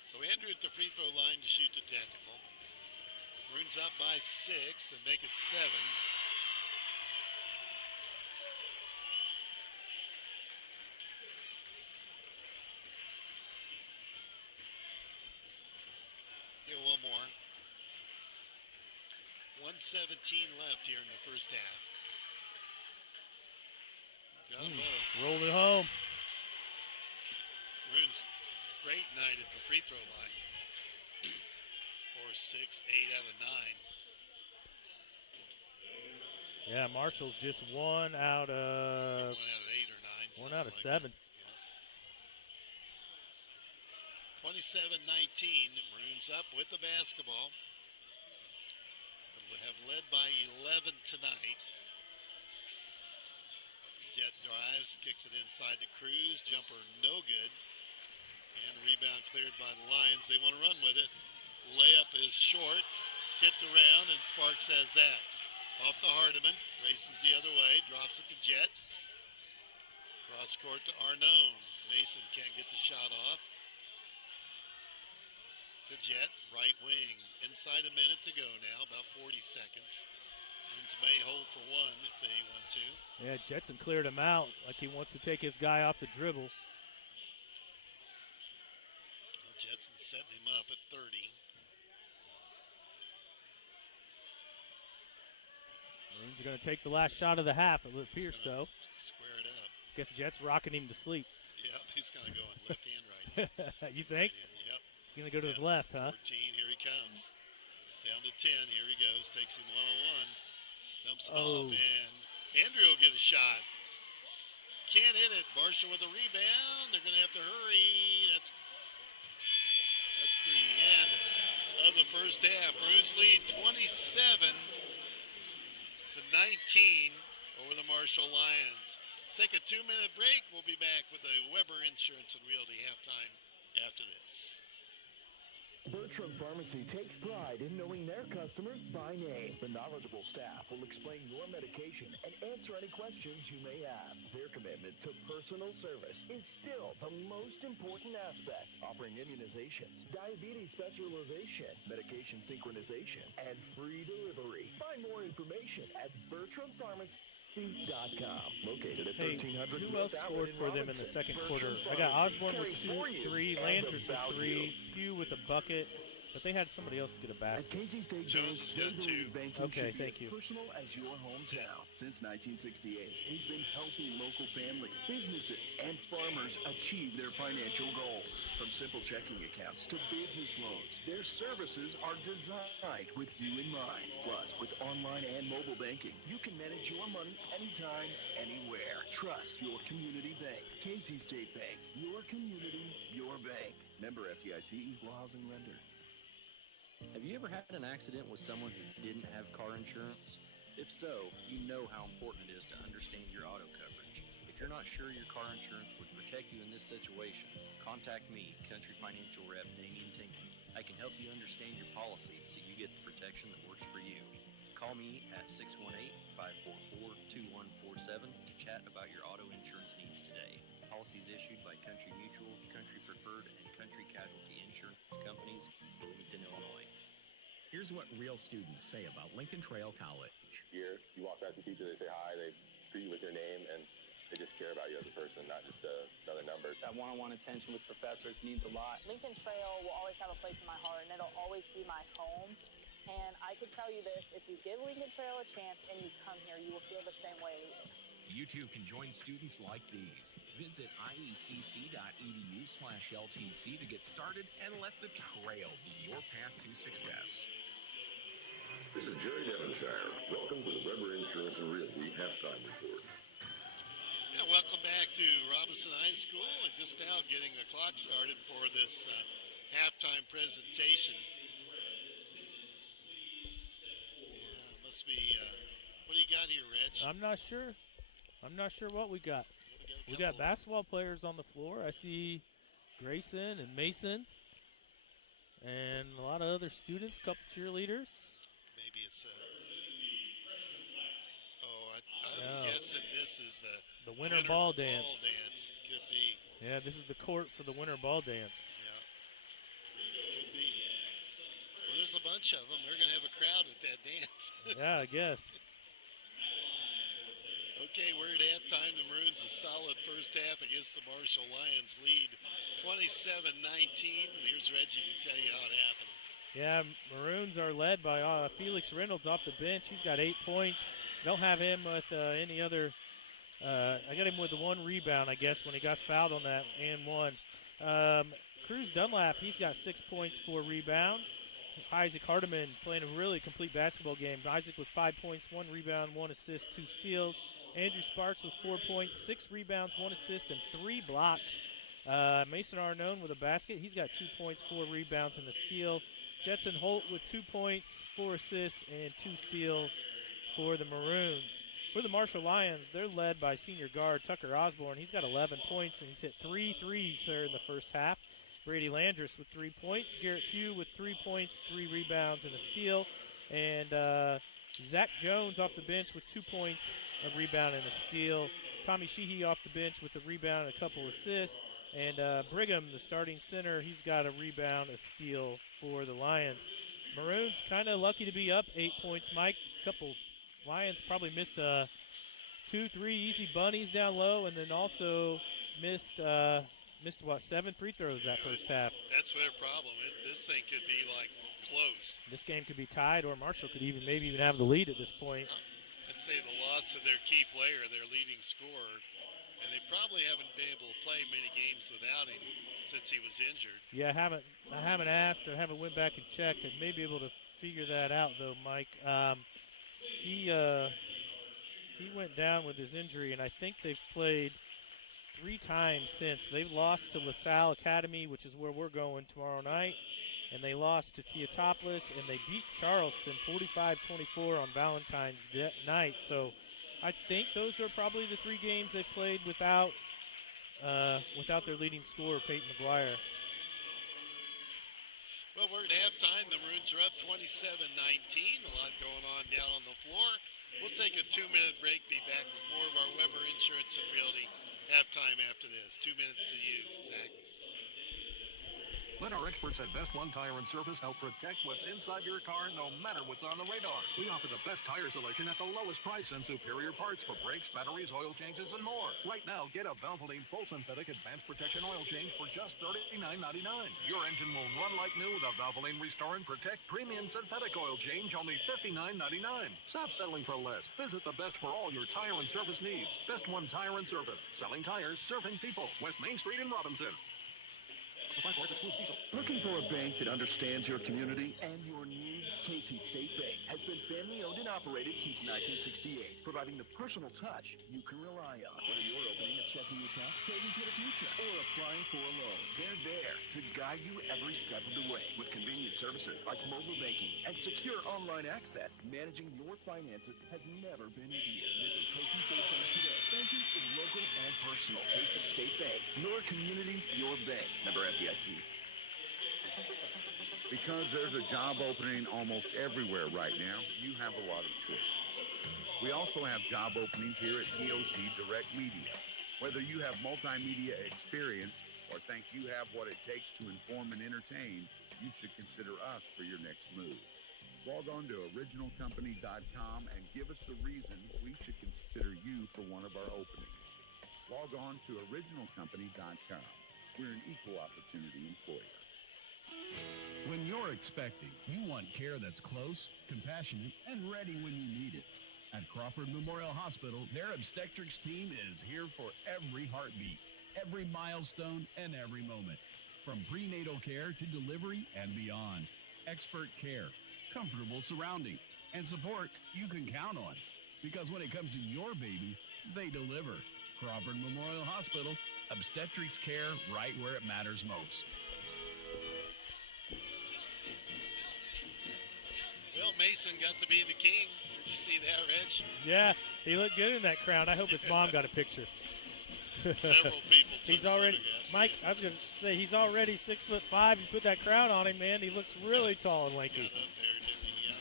So Andrew at the free throw line to shoot the technical. Maroons up by 6 and make it 7. Get one more. 1:17 left here in the first half. Got them both. Rolled it home. great night at the free throw line. Or 6, 8 out of 9. Yeah, Marshall's just 1 out of 1 out of 8 or 9. 1 out of like 7. That. Yeah. 27-19. Maroons up with the basketball. Have led by 11 tonight. Jet drives, kicks it inside to Cruz. Jumper no good. And a rebound cleared by the Lions. They want to run with it. Layup is short. Tipped around, and Sparks has that. Off the Hardiman. Races the other way. Drops it to Jet. Cross court to Arnone. Mason can't get the shot off. The Jet, right wing. Inside a minute to go now, about 40 seconds. Maroons may hold for one if they want to. Yeah, Jetson cleared him out like he wants to take his guy off the dribble. Well, Jetson's setting him up at 30. Maroons are going to take the last shot of the half. It appears so. Square it up. Guess Jet's rocking him to sleep. Yep, he's going to go in left hand, right hand. You think? Right hand, yep. He's going to go to his left, huh? 14, here he comes. Down to 10, here he goes. Takes him one-on-one. Dumps it off, and Andrew will get a shot. Can't hit it. Marshall with a rebound. They're going to have to hurry. That's the end of the first half. Maroons lead 27-19 over the Marshall Lions. Take a 2-minute break. We'll be back with a Weber Insurance and Realty halftime after this. Bertram Pharmacy takes pride in knowing their customers by name. The knowledgeable staff will explain your medication and answer any questions you may have. Their commitment to personal service is still the most important aspect, offering immunizations, diabetes specialization, medication synchronization, and free delivery. Find more information at BertramPharmacy.com. Located at 1300 who else scored for them in the second quarter? I got Osborne with 2, 3, Landers with 3, Pugh with a bucket, but they had somebody else get a basket. Jones has got 2. Okay, thank you. Personal as your hometown. Since 1968, they've been helping local families, businesses, and farmers achieve their financial goals. From simple checking accounts to business loans, their services are designed with you in mind. Plus, with online and mobile banking, you can manage your money anytime, anywhere. Trust your community bank. Casey State Bank. Your community, your bank. Member FDIC Equal Housing Lender. Have you ever had an accident with someone who didn't have car insurance? If so, you know how important it is to understand your auto coverage. If you're not sure your car insurance would protect you in this situation, contact me, Country Financial Rep Damien Tinky. I can help you understand your policy so you get the protection that works for you. Call me at 618-544-2147 to chat about your auto insurance needs today. Policies issued by Country Mutual, Country Preferred, and Country Casualty Insurance Companies, Bloomington, Illinois. Here's what real students say about Lincoln Trail College. Here, you walk past a teacher, they say hi, they greet you with your name, and they just care about you as a person, not just another number. That one-on-one attention with professors means a lot. Lincoln Trail will always have a place in my heart, and it'll always be my home. And I can tell you this, if you give Lincoln Trail a chance and you come here, you will feel the same way we do. You too can join students like these. Visit iecc.edu/LTC to get started and let the trail be your path to success. This is Jerry Devonshire. Welcome to the Weber Insurance and Realty Halftime Report. Yeah, welcome back to Robinson High School. And just now getting the clock started for this halftime presentation. Yeah, must be, what do you got here, Reg? I'm not sure what we got. We got basketball players on the floor. I see Grayson and Mason and a lot of other students, a couple cheerleaders. Maybe it's I'm guessing this is the winter ball dance. Could be. Yeah, this is the court for the winter ball dance. Yeah, could be. Well, there's a bunch of them. They're going to have a crowd at that dance. Yeah, I guess. Okay, we're at halftime. The Maroons a solid first half against the Marshall Lions, lead 27-19. And here's Reggie to tell you how it happened. Yeah, Maroons are led by Felix Reynolds off the bench. He's got 8 points. Don't have him with any other. I got him with the 1 rebound, I guess, when he got fouled on that and one. Cruz Dunlap, he's got 6 points, 4 rebounds. Isaac Hardiman playing a really complete basketball game. Isaac with 5 points, 1 rebound, 1 assist, 2 steals. Andrew Sparks with 4 points, 6 rebounds, 1 assist, and 3 blocks. Mason Arnone with a basket. He's got 2 points, 4 rebounds, and a steal. Jetson Holt with 2 points, 4 assists, and 2 steals for the Maroons. For the Marshall Lions, they're led by senior guard Tucker Osborne. He's got 11 points, and he's hit 3 threes here in the first half. Brady Landris with 3 points. Garrett Pugh with 3 points, 3 rebounds, and a steal. And Zach Jones off the bench with 2 points, a rebound, and a steal. Tommy Sheehy off the bench with a rebound and a couple assists. And Brigham, the starting center, he's got a rebound, a steal for the Lions. Maroons kind of lucky to be up 8 points, Mike. Couple Lions probably missed 2-3 easy bunnies down low, and then also missed 7 free throws that first half. That's their problem. This thing could be like close. This game could be tied, or Marshall could maybe even have the lead at this point. I'd say the loss of their key player, their leading scorer, and they probably haven't been able to play many games without him since he was injured. Yeah, I haven't asked or haven't went back and checked. I may be able to figure that out though, Mike. He went down with his injury, and I think they've played 3 times since. They've lost to LaSalle Academy, which is where we're going tomorrow night, and they lost to Teotopolis, and they beat Charleston 45-24 on Valentine's night. So I think those are probably the 3 games they've played without their leading scorer, Peyton McGuire. Well, we're at halftime. The Maroons are up 27-19. A lot going on down on the floor. We'll take a 2-minute break. Be back with more of our Weber Insurance and Realty halftime after this. 2 minutes to you, Zach. Let our experts at Best One Tire and Service help protect what's inside your car no matter what's on the radar. We offer the best tire selection at the lowest price and superior parts for brakes, batteries, oil changes, and more. Right now, get a Valvoline full synthetic advanced protection oil change for just $39.99. Your engine will run like new with a Valvoline Restore and Protect Premium Synthetic Oil Change, only $59.99. Stop settling for less. Visit the best for all your tire and service needs. Best One Tire and Service. Selling tires, serving people. West Main Street in Robinson. Looking for a bank that understands your community and your needs? Casey State Bank has been family owned and operated since 1968, providing the personal touch you can rely on. Whether you're opening a checking account, saving for the future, or applying for a loan, they're there to guide you every step of the way. With convenient services like mobile banking and secure online access, managing your finances has never been easier. Visit Casey State Bank today. Banking is local and personal. Casey State Bank, your community, your bank. Member FDIC. Because there's a job opening almost everywhere right now, you have a lot of choices. We also have job openings here at TOC Direct Media. Whether you have multimedia experience or think you have what it takes to inform and entertain, you should consider us for your next move. Log on to originalcompany.com and give us the reason we should consider you for one of our openings. Log on to originalcompany.com. We're an equal opportunity employer. When you're expecting, you want care that's close, compassionate, and ready when you need it. At Crawford Memorial Hospital, their obstetrics team is here for every heartbeat, every milestone, and every moment. From prenatal care to delivery and beyond. Expert care, comfortable surrounding, and support you can count on. Because when it comes to your baby, they deliver. Crawford Memorial Hospital, obstetrics care right where it matters most. Well, Mason got to be the king. Did you see that, Reg? Yeah, he looked good in that crown. I hope his mom got a picture. Several people took He's already, photographs. Mike, I was going to say, he's already 6'5". You put that crown on him, man. He looks really tall and lanky. Got up there, didn't he? Yeah.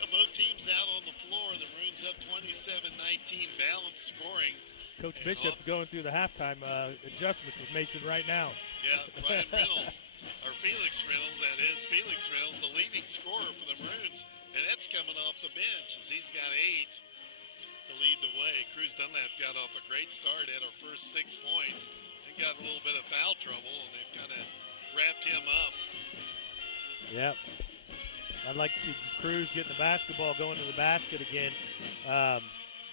Well, both teams out on the floor. The Maroons up 27-19, balanced scoring. Coach Bishop's going through the halftime adjustments with Mason right now. Yeah, Ryan Reynolds, or Felix Reynolds, that is. Felix Reynolds, the leading scorer for the Maroons, and that's coming off the bench as he's got 8 to lead the way. Cruz Dunlap got off a great start, had our first 6 points, and got a little bit of foul trouble, and they've kind of wrapped him up. Yep. I'd like to see Cruz getting the basketball, going to the basket again.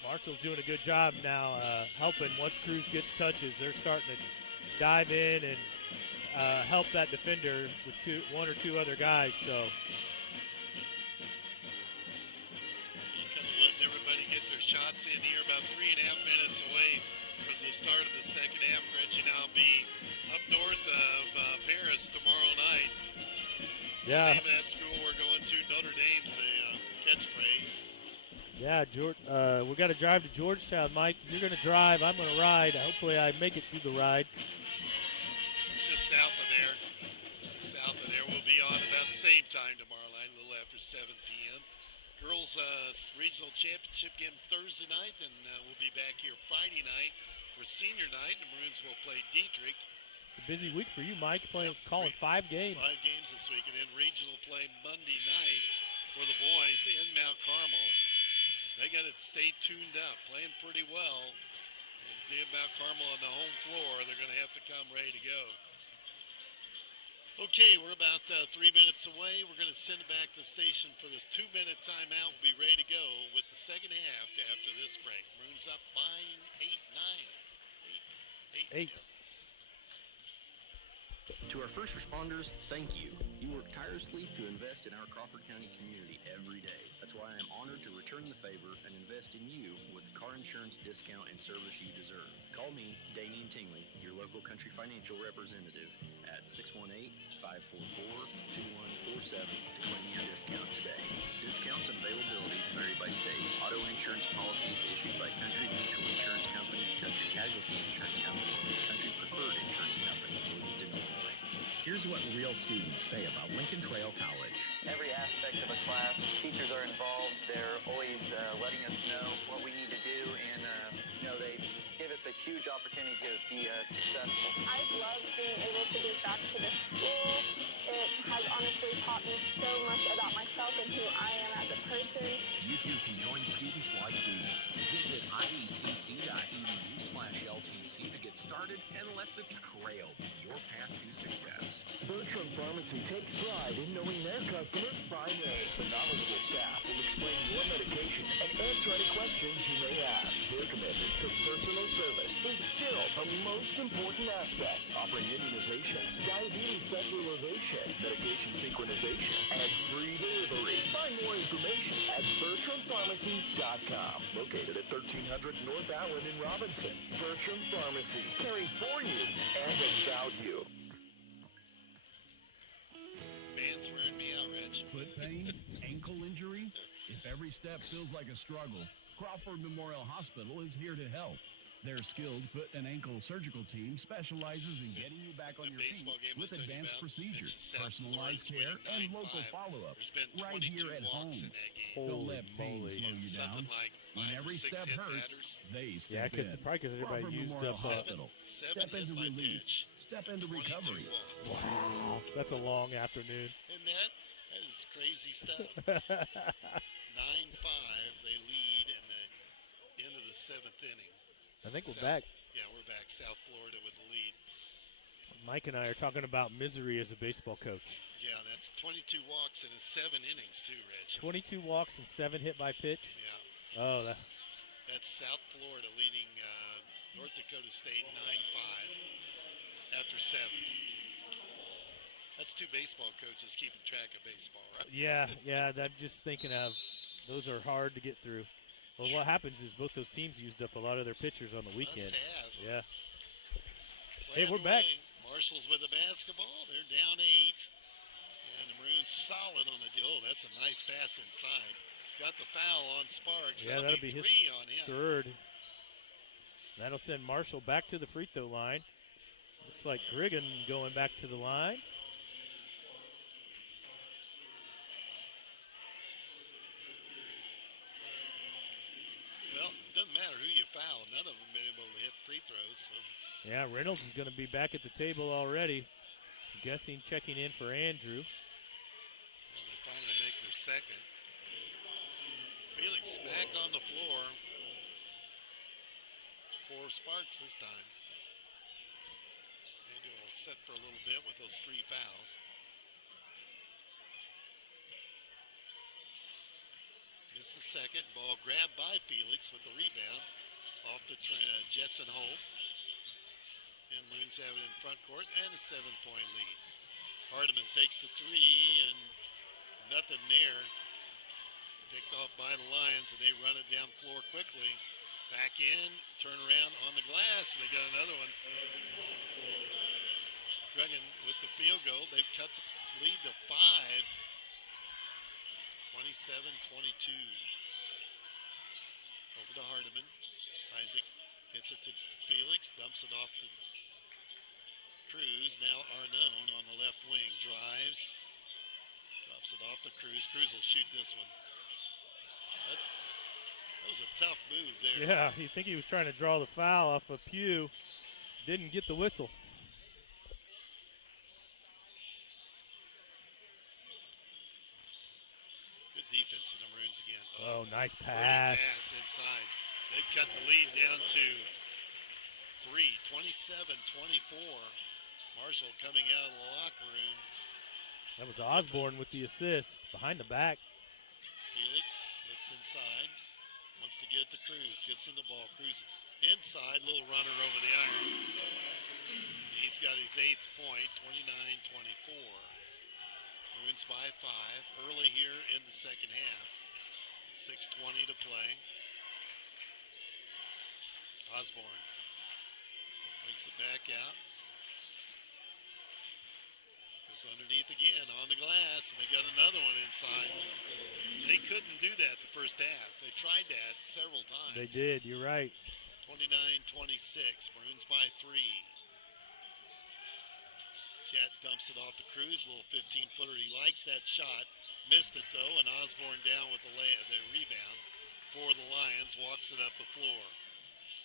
Marshall's doing a good job now helping. Once Cruz gets touches, they're starting to dive in and help that defender with one or two other guys. So Kind of letting everybody get their shots in here. About 3.5 minutes away from the start of the second half. Reggie and I'll be up north of Paris tomorrow night. yeah, What's the name of that school we're going to? Notre Dame's a catchphrase. yeah, we got to drive to Georgetown, Mike. You're going to drive. I'm going to ride. Hopefully, I make it through the ride. Just south of there. We'll be on about the same time tomorrow night, a little after 7 p.m. Girls Regional Championship game Thursday night, and we'll be back here Friday night for senior night. The Maroons will play Dietrich. It's a busy week for you, Mike, calling 5 games. 5 games this week, and then regional play Monday night for the boys in Mount Carmel. They got to stay tuned up, playing pretty well. And give Mount Carmel on the home floor, they're going to have to come ready to go. Okay, we're about 3 minutes away. We're going to send it back to the station for this 2-minute timeout. We'll be ready to go with the second half after this break. Maroons up by 8. To our first responders, thank you. You work tirelessly to invest in our Crawford County community every day. That's why I am honored to return the favor and invest in you with the car insurance discount and service you deserve. Call me, Damien Tingley, your local country financial representative at 618-544-2147 to claim your discount today. Discounts and availability vary by state. Auto insurance policies issued by Country Mutual Insurance Company, Country Casualty Insurance Company, and Country Preferred Insurance Company, Bloomington, Illinois. Here's what real students say about Lincoln Trail College. Every aspect of a class, teachers are involved. They're always letting us know what we need to do, and they give us a huge opportunity to be successful. I've loved being able to give back to this school. It has honestly taught me so much about myself and who I am as a person. You too can join students like these. Visit iecc.edu/LTC to get started and let the trail be your path to success. Bertram Pharmacy takes pride in knowing their customers by name. The knowledgeable staff will explain your medication and answer any questions you may have. Their commitment to personal service is still the most important aspect. Offering immunization, diabetes specialization, medication synchronization, and free delivery. Find more information at BertramPharmacy.com. Located at 1300 North Allen in Robinson. Bertram Pharmacy. Caring for you and about you. Band's wearing me out, Reg. Foot pain, ankle injury? If every step feels like a struggle, Crawford Memorial Hospital is here to help. Their skilled foot and ankle surgical team specializes in getting you back on your feet with advanced procedures, personalized care, and local follow-up right here at home. Don't let pain slow you down. When every step hurts, they step in. Probably because everybody Crawford used Memorial up. Hospital. Step into relief. Step into recovery. Wow, that's a long afternoon. And that is crazy stuff. 9-5, they lead in the end of the 7th inning. I think we're back. Yeah, we're back. South Florida with the lead. Mike and I are talking about misery as a baseball coach. Yeah, that's 22 walks in 7 innings too, Reg. 22 walks and 7 hit by pitch. Yeah. Oh, that's South Florida leading North Dakota State 9-5 after 7. That's 2 baseball coaches keeping track of baseball, right? Yeah. I'm just thinking of those are hard to get through. Well, what happens is both those teams used up a lot of their pitchers on the weekend. Must have. Yeah. Playing Hey, we're back. Marshall's with the basketball. They're down 8. And the Maroons solid on the deal. Oh, that's a nice pass inside. Got the foul on Sparks. Yeah, that'll be his 3 on him. 3rd. That'll send Marshall back to the free throw line. Looks like Griggan going back to the line. Well, it doesn't matter who you foul. None of them been able to hit free throws. So. Yeah, Reynolds is going to be back at the table already. I'm guessing checking in for Andrew. Well, they finally make their second. Felix back on the floor for Sparks this time. Maybe we'll set for a little bit with those 3 fouls. Missed the second. Ball grabbed by Felix with the rebound off the Jetson Holt. And And Loons have it in front court and a 7-point lead. Hardiman takes the three and nothing there. Picked off by the Lions, and they run it down floor quickly. Back in, turn around on the glass, and they got another one. Gregan with the field goal. They've cut the lead to 5. 27-22. Over to Hardiman. Isaac gets it to Felix, dumps it off to Cruz. Now Arnone on the left wing. Drives. Drops it off to Cruz. Cruz will shoot this one. That was a tough move there. Yeah, you think he was trying to draw the foul off of Pugh. Didn't get the whistle. Good defense in the Maroons again. Oh, nice pass. Pass inside. They've cut the lead down to 3, 27-24. Marshall coming out of the locker room. That was Osborne with the assist behind the back. Felix looks inside. Wants to get it to Cruz. Gets in the ball. Cruz inside. Little runner over the iron. He's got his 8th point. 29-24. Maroons by 5. Early here in the second half. 6:20 to play. Osborne brings it back out. Goes underneath again on the glass, and they got another one inside. They couldn't do that the first half. They tried that several times. They did, you're right. 29-26, Maroons by 3. Chet dumps it off to Cruz, little 15-footer. He likes that shot. Missed it, though, and Osborne down with the rebound for the Lions. Walks it up the floor.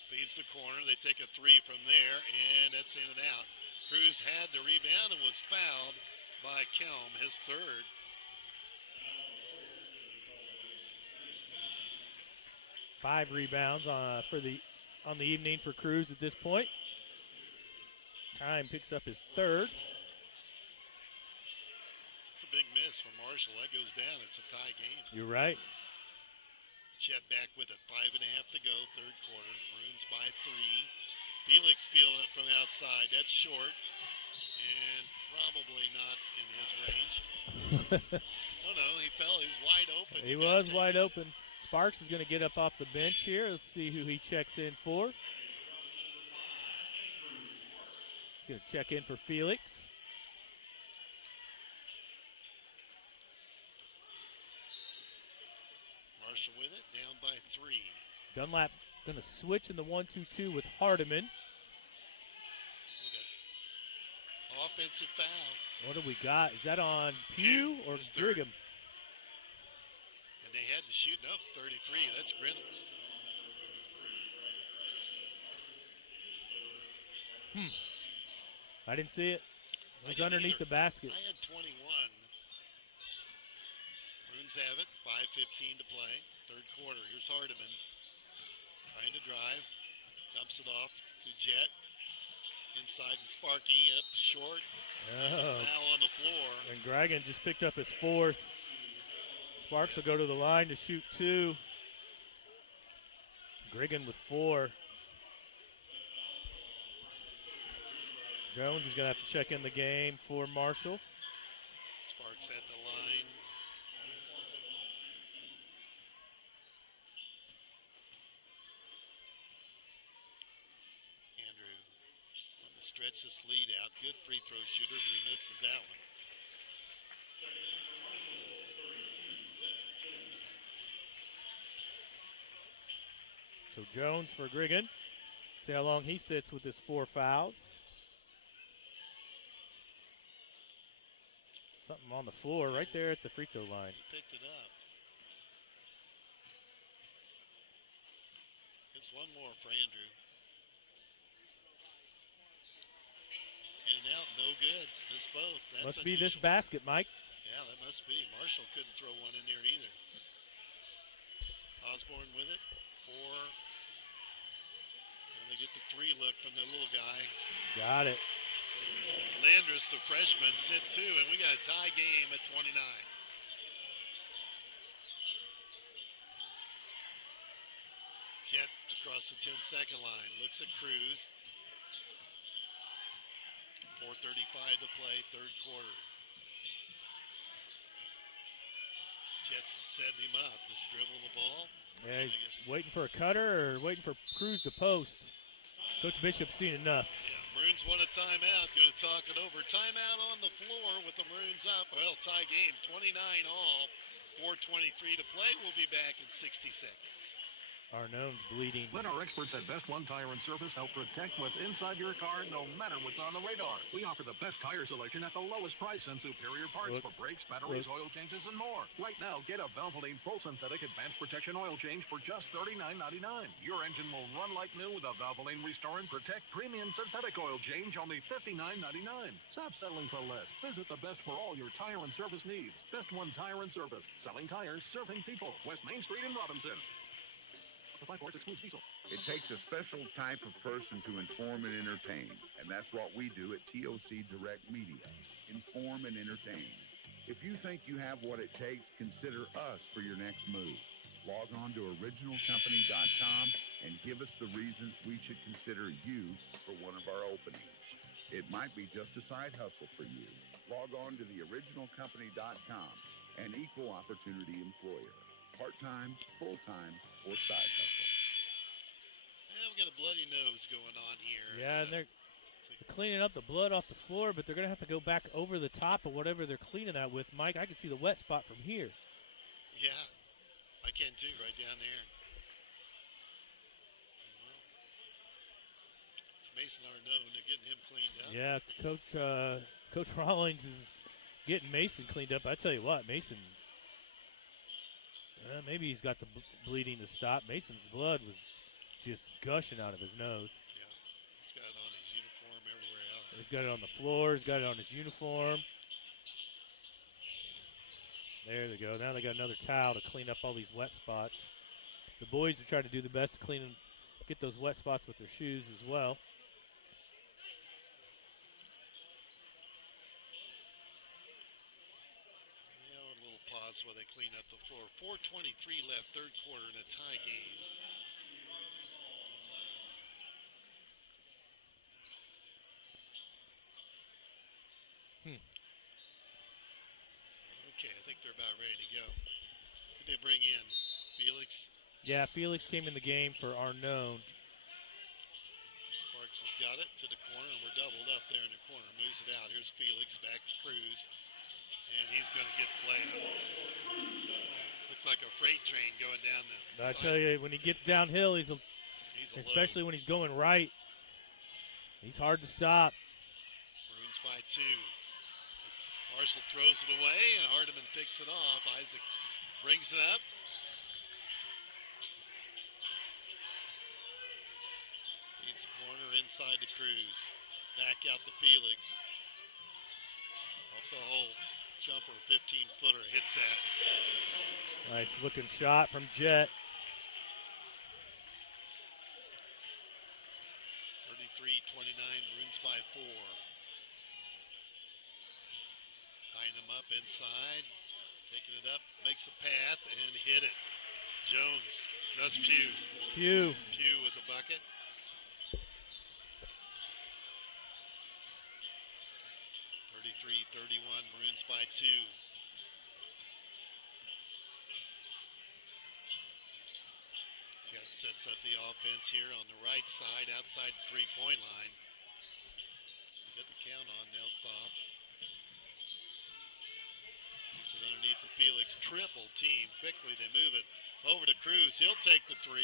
Feeds the corner. They take a 3 from there, and that's in and out. Cruz had the rebound and was fouled by Kelm, his 3rd. Five rebounds on the evening for Cruz at this point. Kime picks up his 3rd. It's a big miss from Marshall. That goes down. It's a tie game. You're right. Chet back with it. 5.5 to go, 3rd quarter. Maroons by 3. Felix feeling it from outside. That's short and probably not in his range. No, he fell. He was wide open. He was wide open. Sparks is going to get up off the bench here. Let's see who he checks in for. Going to check in for Felix. Marshall with it, down by 3. Dunlap going to switch in the 1-2-2 with Hardiman. Offensive foul. What do we got? Is that on Pugh or Brigham? And they had to shoot up 33. That's Grinham. I didn't see it. It was underneath the basket. I had 21. Maroons have it. 5:15 to play. 3rd quarter. Here's Hardiman. Trying to drive. Dumps it off to Jet. Inside to Sparky. Up short. Foul on the floor. And Gregan just picked up his 4th. Sparks will go to the line to shoot 2. Gregan with 4. Jones is going to have to check in the game for Marshall. Sparks at the line. Andrew on to stretch this lead out. Good free throw shooter, but he misses that one. So Jones for Gregan. See how long he sits with his 4 fouls. Something on the floor right there at the free throw line. He picked it up. It's one more for Andrew. In and out, no good. Missed both. That's must be unusual. this basket, Mike. Yeah, that must be. Marshall couldn't throw one in there either. Osborne with it. 4. And they get the 3 look from the little guy. Got it. Landris, the freshman, hit 2, and we got a tie game at 29. Kent across the 10-second line. Looks at Cruz. 4:35 to play, third quarter. Jetson setting him up, just dribbling the ball. Yeah, he's waiting for a cutter or waiting for Cruz to post. Coach Bishop's seen enough. Yeah, Maroons want a timeout. Going to talk it over. Timeout on the floor with the Maroons up. Well, tie game, 29 all. 4:23 to play. We'll be back in 60 seconds. Arnone's bleeding. Let our experts at Best One Tire and Service help protect what's inside your car no matter what's on the radar. We offer the best tire selection at the lowest price and superior parts for brakes, batteries, oil changes, and more. Right now, get a Valvoline Full Synthetic Advanced Protection Oil Change for just $39.99. Your engine will run like new with a Valvoline Restore and Protect Premium Synthetic Oil Change, only $59.99. Stop settling for less. Visit the best for all your tire and service needs. Best One Tire and Service. Selling tires, serving people. West Main Street in Robinson. The 5 ports excludes diesel. It takes a special type of person to inform and entertain, and that's what we do at TOC Direct Media. Inform and entertain. If you think you have what it takes, consider us for your next move. Log on to originalcompany.com and give us the reasons we should consider you for one of our openings. It might be just a side hustle for you. Log on to theoriginalcompany.com, an equal opportunity employer. Part-time, full-time, or side hustle. Yeah, we got a bloody nose going on here. Yeah, and they're cleaning up the blood off the floor, but they're going to have to go back over the top of whatever they're cleaning that with. Mike, I can see the wet spot from here. Yeah, I can too, right down there. Well, it's Mason Arnone. They're getting him cleaned up. Yeah, Coach Rawlings is getting Mason cleaned up. I tell you what, Mason, maybe he's got the bleeding to stop. Mason's blood was just gushing out of his nose. Yeah, he's got it on his uniform, everywhere else. He's got it on the floor. He's got it on his uniform. There they go. Now they got another towel to clean up all these wet spots. The boys are trying to do the best to get those wet spots with their shoes as well. While they clean up the floor. 4:23 left, third quarter in a tie game. Okay, I think they're about ready to go. Who'd they bring in? Felix? Yeah, Felix came in the game for Arnone. Sparks has got it to the corner, and we're doubled up there in the corner. Moves it out. Here's Felix back to Cruz. And he's going to get the layup. Looked like a freight train going down the I tell you, when he gets downhill, he's especially when he's going right, he's hard to stop. Maroons by 2. Marshall throws it away, and Hardiman picks it off. Isaac brings it up. Feeds the corner inside to Cruz. Back out to Felix. Up the Holt. Jumper, 15-footer, hits that. Nice looking shot from Jet. 33-29, Maroons by 4. Tying him up inside, taking it up, makes a path, and hit it. Jones, that's Pugh. Pugh with the bucket. 33-31, Maroons by 2. Jet sets up the offense here on the right side, outside the three-point line. Get the count on, Neltsoff. Puts it underneath the Felix. Triple team. Quickly they move it over to Cruz. He'll take the 3.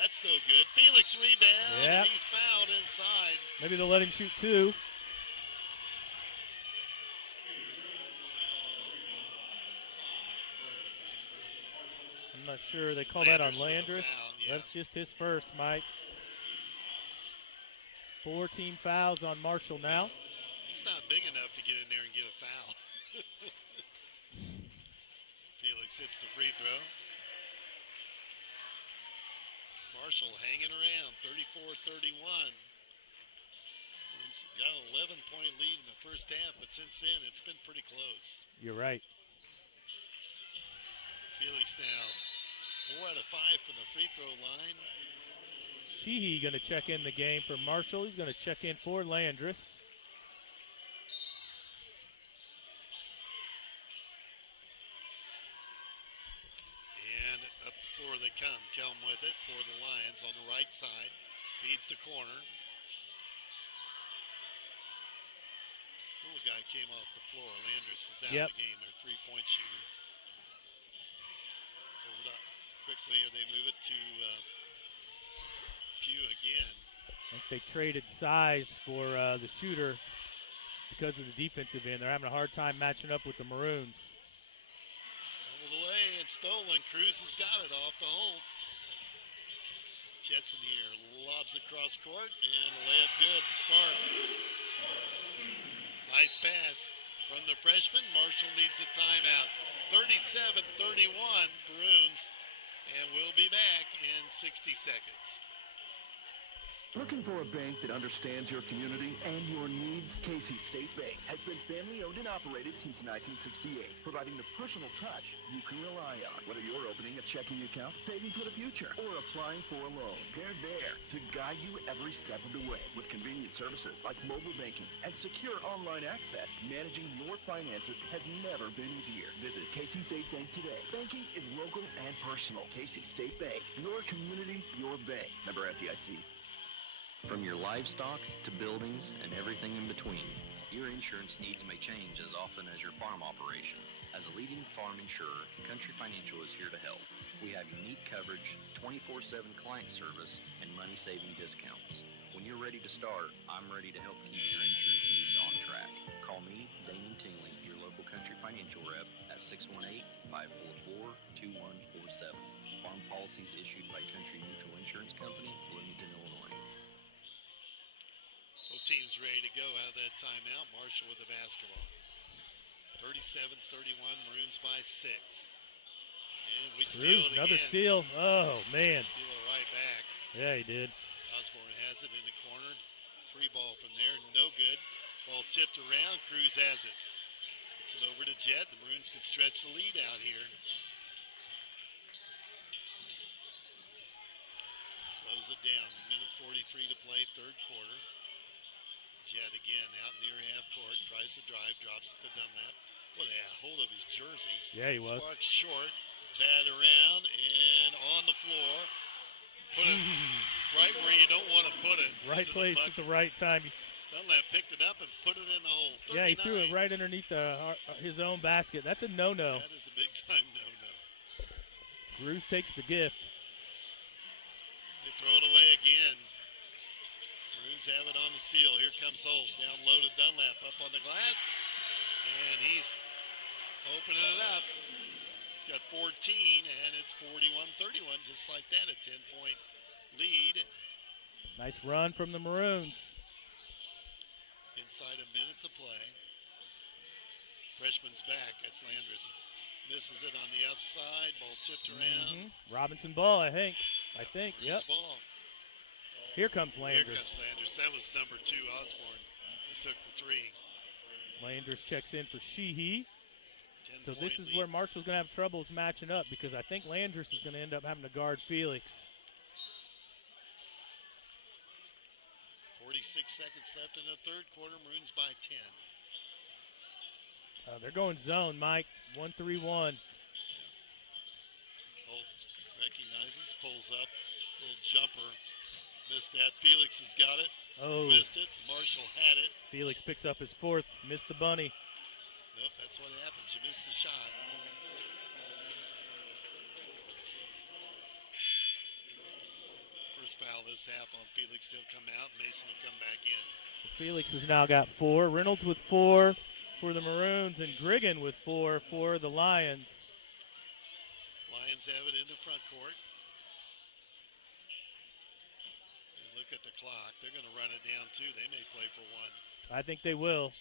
That's no good. Felix rebound, and he's fouled inside. Maybe they'll let him shoot 2. I'm not sure. They call that on Landris. That's just his first, Mike. 14 fouls on Marshall now. He's not big enough to get in there and get a foul. Felix hits the free throw. Marshall hanging around, 34-31. Got an 11-point lead in the first half, but since then it's been pretty close. You're right. Felix now 4 out of 5 from the free throw line. Sheehy going to check in the game for Marshall. He's going to check in for Landris. floor they come. Kelm with it for the Lions on the right side. Feeds the corner. Little guy came off the floor. Landris is out of the game. Their three-point shooter. Over to quickly, they move it to Pugh again. I think they traded size for the shooter because of the defensive end. They're having a hard time matching up with the Maroons. Doubled away and stolen. Cruz has got it off the Holtz. Jets in the air. Lobs across court and a layup good. The Sparks. Nice pass from the freshman. Marshall needs a timeout. 37-31 Maroons. And we'll be back in 60 seconds. Looking for a bank that understands your community and your needs? Casey State Bank has been family-owned and operated since 1968, providing the personal touch you can rely on. Whether you're opening a checking account, saving for the future, or applying for a loan, they're there to guide you every step of the way. With convenient services like mobile banking and secure online access, managing your finances has never been easier. Visit Casey State Bank today. Banking is local and personal. Casey State Bank, your community, your bank. Member FDIC. From your livestock to buildings and everything in between, your insurance needs may change as often as your farm operation. As a leading farm insurer, Country Financial is here to help. We have unique coverage, 24/7 client service, and money-saving discounts. When you're ready to start, I'm ready to help keep your insurance needs on track. Call me, Damon Tingley, your local Country Financial rep at 618-544-2147. Farm policies issued by Country Mutual Insurance Company, Bloomington, Illinois. Both teams ready to go out of that timeout. Marshall with the basketball. 37-31, Maroons by 6. And we steal it another again. steal. Oh, man. Steal it right back. Yeah, he did. Osborne has it in the corner. Free ball from there. No good. Ball tipped around. Cruz has it. It's it over to Jet. The Maroons can stretch the lead out here. Slows it down. Minute 43 to play, third quarter. Jet again out near half court, tries to drive, drops it to Dunlap. Boy, they had a hold of his jersey. Yeah, he was. Sparks short, bad around, and on the floor. Put it right where you don't want to put it. Right place at the right time. Dunlap picked it up and put it in the hole. 39. Yeah, he threw it right underneath his own basket. That's a no-no. That is a big-time no-no. Cruz takes the gift. They throw it away again. Maroons have it on the steal. Here comes Holt. Down low to Dunlap. Up on the glass. And he's opening it up. He's got 14, and it's 41-31. Just like that, a 10-point lead. Nice run from the Maroons. Inside a minute to play. Freshman's back. That's Landris. Misses it on the outside. Ball tipped around. Robinson ball, I think. Yep. Ball. Here comes Landris. Here comes Landris. That was number 2, Osborne. He took the 3. Landris checks in for Sheehy. So this is where Marshall's going to have troubles matching up because I think Landris is going to end up having to guard Felix. 46 seconds left in the third quarter. Maroons by 10. They're going zone, Mike. 1-3-1. Holt recognizes, pulls up. Little jumper. Missed that. Felix has got it. Oh. Missed it. Marshall had it. Felix picks up his 4th. Missed the bunny. Nope, that's what happens. You missed the shot. First foul this half on Felix. He'll come out. Mason will come back in. Felix has now got 4. Reynolds with 4 for the Maroons and Griggan with 4 for the Lions. Lions have it in the front court. Look at the clock. They're going to run it down, too. They may play for 1. I think they will.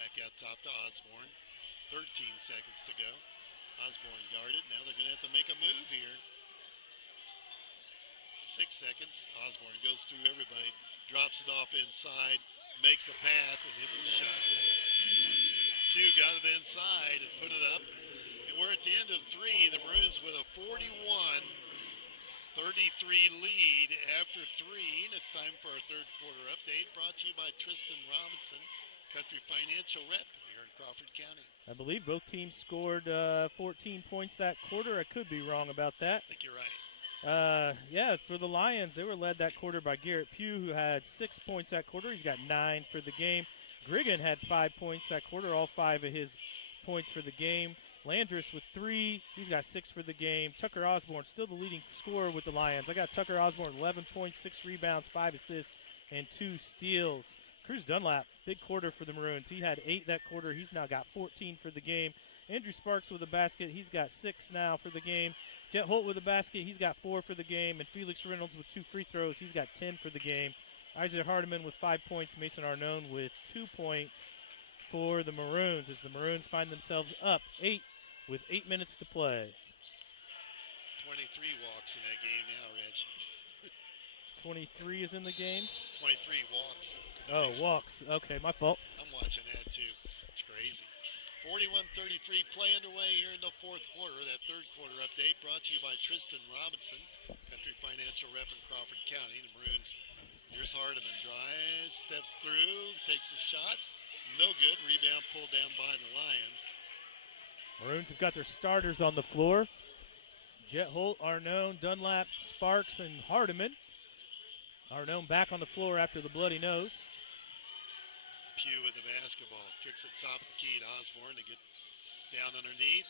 Back out top to Osborne. 13 seconds to go. Osborne guarded. Now they're going to have to make a move here. 6 seconds. Osborne goes through everybody. Drops it off inside. Makes a path and hits the shot. Pugh got it inside and put it up. And we're at the end of 3. The Maroons with a 41-33 lead after 3. And it's time for our third quarter update brought to you by Tristan Robinson, Country Financial Rep here in Crawford County. I believe both teams scored 14 points that quarter. I could be wrong about that. I think you're right. Yeah, for the Lions, they were led that quarter by Garrett Pugh, who had 6 points that quarter. He's got 9 for the game. Griggan had 5 points that quarter, all 5 of his points for the game. Landris with 3. He's got 6 for the game. Tucker Osborne still the leading scorer with the Lions. I got Tucker Osborne 11 points, 6 rebounds, 5 assists, and 2 steals. Cruz Dunlap, big quarter for the Maroons. He had 8 that quarter. He's now got 14 for the game. Andrew Sparks with a basket. He's got 6 now for the game. Jet Holt with a basket. He's got 4 for the game. And Felix Reynolds with 2 free throws. He's got 10 for the game. Isaac Hardiman with 5 points. Mason Arnone with 2 points for the Maroons as the Maroons find themselves up 8 with 8 minutes to play. 23 walks in that game now, Reg. 23 is in the game? 23 walks. Oh, walks. Okay, my fault. I'm watching that too. It's crazy. 41-33 play underway here in the fourth quarter. That third quarter update brought to you by Tristan Robinson, Country Financial rep in Crawford County. The Maroons, here's Hardiman, drives, steps through, takes a shot. No good. Rebound pulled down by the Lions. Maroons have got their starters on the floor. Jet Holt, Arnone, Dunlap, Sparks, and Hardiman. Arnone back on the floor after the bloody nose. Pugh with the basketball. Kicks it top of the key to Osborne to get down underneath.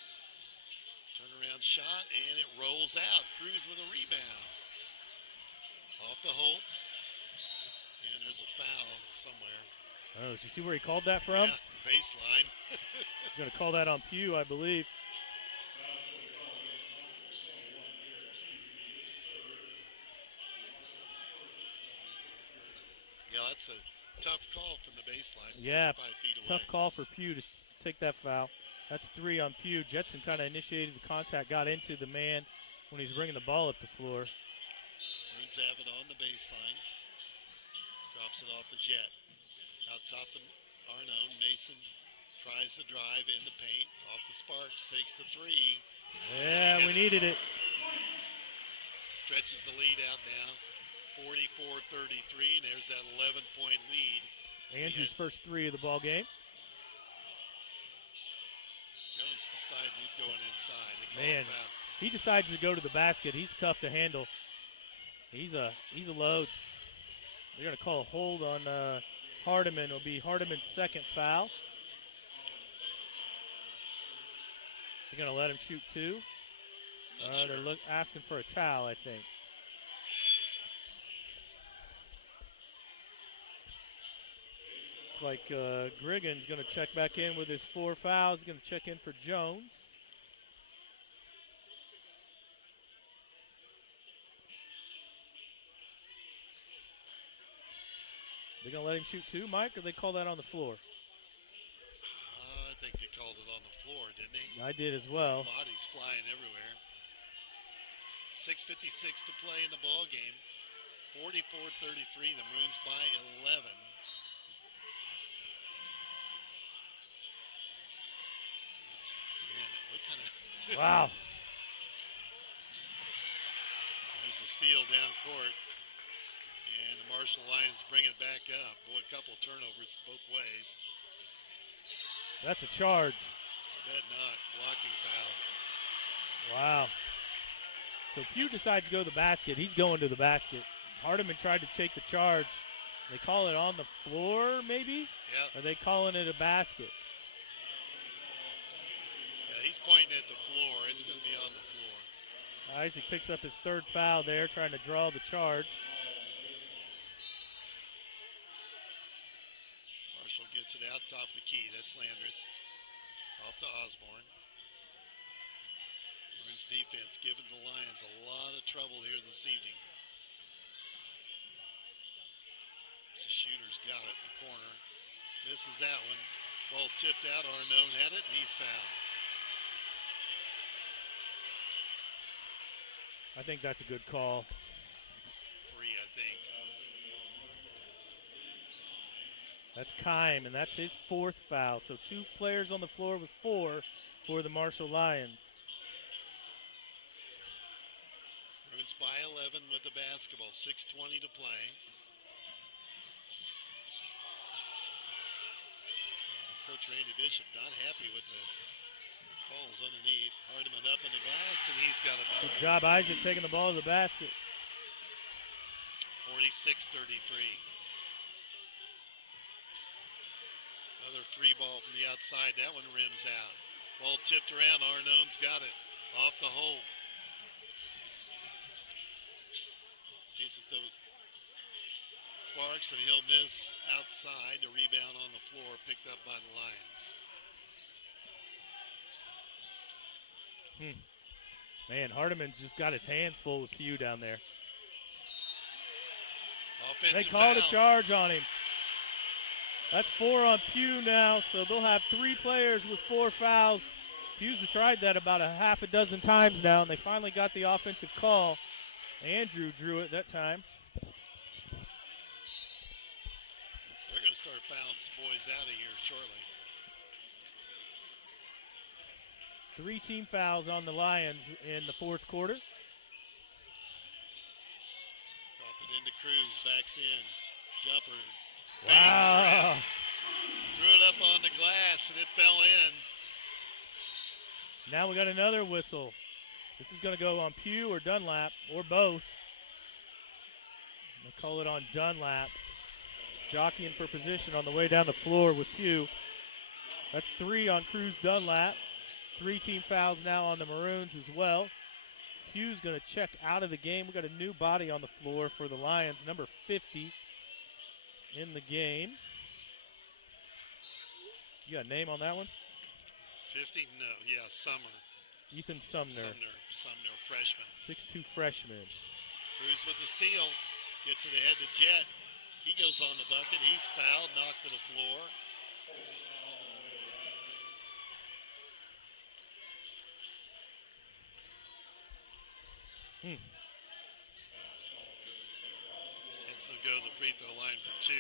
Turnaround shot, and it rolls out. Cruz with a rebound. Off the Holt. And there's a foul somewhere. Oh, did you see where he called that from? Yeah, baseline. He's going to call that on Pugh, I believe. Yeah, that's a tough call from the baseline. Yeah, 5 feet away. tough call for Pugh to take that foul. That's 3 on Pugh. Jetson kind of initiated the contact, got into the man when he's bringing the ball up the floor. Maroons have it on the baseline. Drops it off the Jet. Out top to Arnone. Mason tries the drive in the paint. Off the Sparks. Takes the 3. Yeah, we needed it. Stretches the lead out now. 44-33, and there's that 11-point lead. Andrew's first 3 of the ball game. Jones decided he's going inside. They call Man, it foul. he decides to go to the basket. He's tough to handle. He's a load. They're going to call a hold on Hardiman. It'll be Hardiman's second foul. They're going to let him shoot 2. Sure. They're asking for a towel, I think. Like Griggan's going to check back in with his 4 fouls. He's going to check in for Jones. They're going to let him shoot 2, Mike, or they call that on the floor? I think they called it on the floor, didn't they? I did as well. Bodies flying everywhere. 6:56 to play in the ball game. 44-33. The Maroons by 11. Wow. There's a steal down court. And the Marshall Lions bring it back up. Boy, a couple turnovers both ways. That's a charge. I bet not. Blocking foul. Wow. So Pugh decides to go to the basket. He's going to the basket. Hardiman tried to take the charge. They call it on the floor, maybe? Yeah. Or are they calling it a basket? He's pointing at the floor. It's going to be on the floor. Isaac picks up his 3rd foul there, trying to draw the charge. Marshall gets it out top of the key. That's Landris. Off to Osborne. Maroons defense giving the Lions a lot of trouble here this evening. The shooter's got it in the corner. Misses that one. Ball tipped out. Arnone had it, and he's fouled. I think that's a good call. 3, I think. That's Kime, and that's his 4th foul. So 2 players on the floor with 4 for the Marshall Lions. Maroons by 11 with the basketball. 6:20 to play. Coach Randy Bishop not happy with the calls underneath. Hardiman up in the glass, and he's got a ball. Good job, Isaac, taking the ball to the basket. 46-33. Another three ball from the outside. That one rims out. Ball tipped around. Arnone's got it. Off the hole. He's at the Sparks, and he'll miss outside. The rebound on the floor picked up by the Lions. Man, Hardiman's just got his hands full with Pugh down there. Offensive They called foul. a charge on him. That's 4 on Pugh now, so they'll have 3 players with 4 fouls. Pugh's tried that about a half a dozen times now, and they finally got the offensive call. Andrew drew it that time. They're going to start fouling some boys out of here shortly. 3 team fouls on the Lions in the fourth quarter. Drop it into Cruz. Backs in. Jumper. Wow. Threw it up on the glass, and it fell in. Now we got another whistle. This is going to go on Pugh or Dunlap, or both. They'll call it on Dunlap. Jockeying for position on the way down the floor with Pugh. That's 3 on Cruz Dunlap. 3 team fouls now on the Maroons as well. Pugh's going to check out of the game. We got a new body on the floor for the Lions, number 50 in the game. You got a name on that one? 50? No, yeah, Summer. Ethan Sumner. Sumner, freshman. 6'2 freshman. Cruz with the steal. Gets it ahead to Jet. He goes on the bucket. He's fouled, knocked to the floor. It's going to go to the free throw line for 2.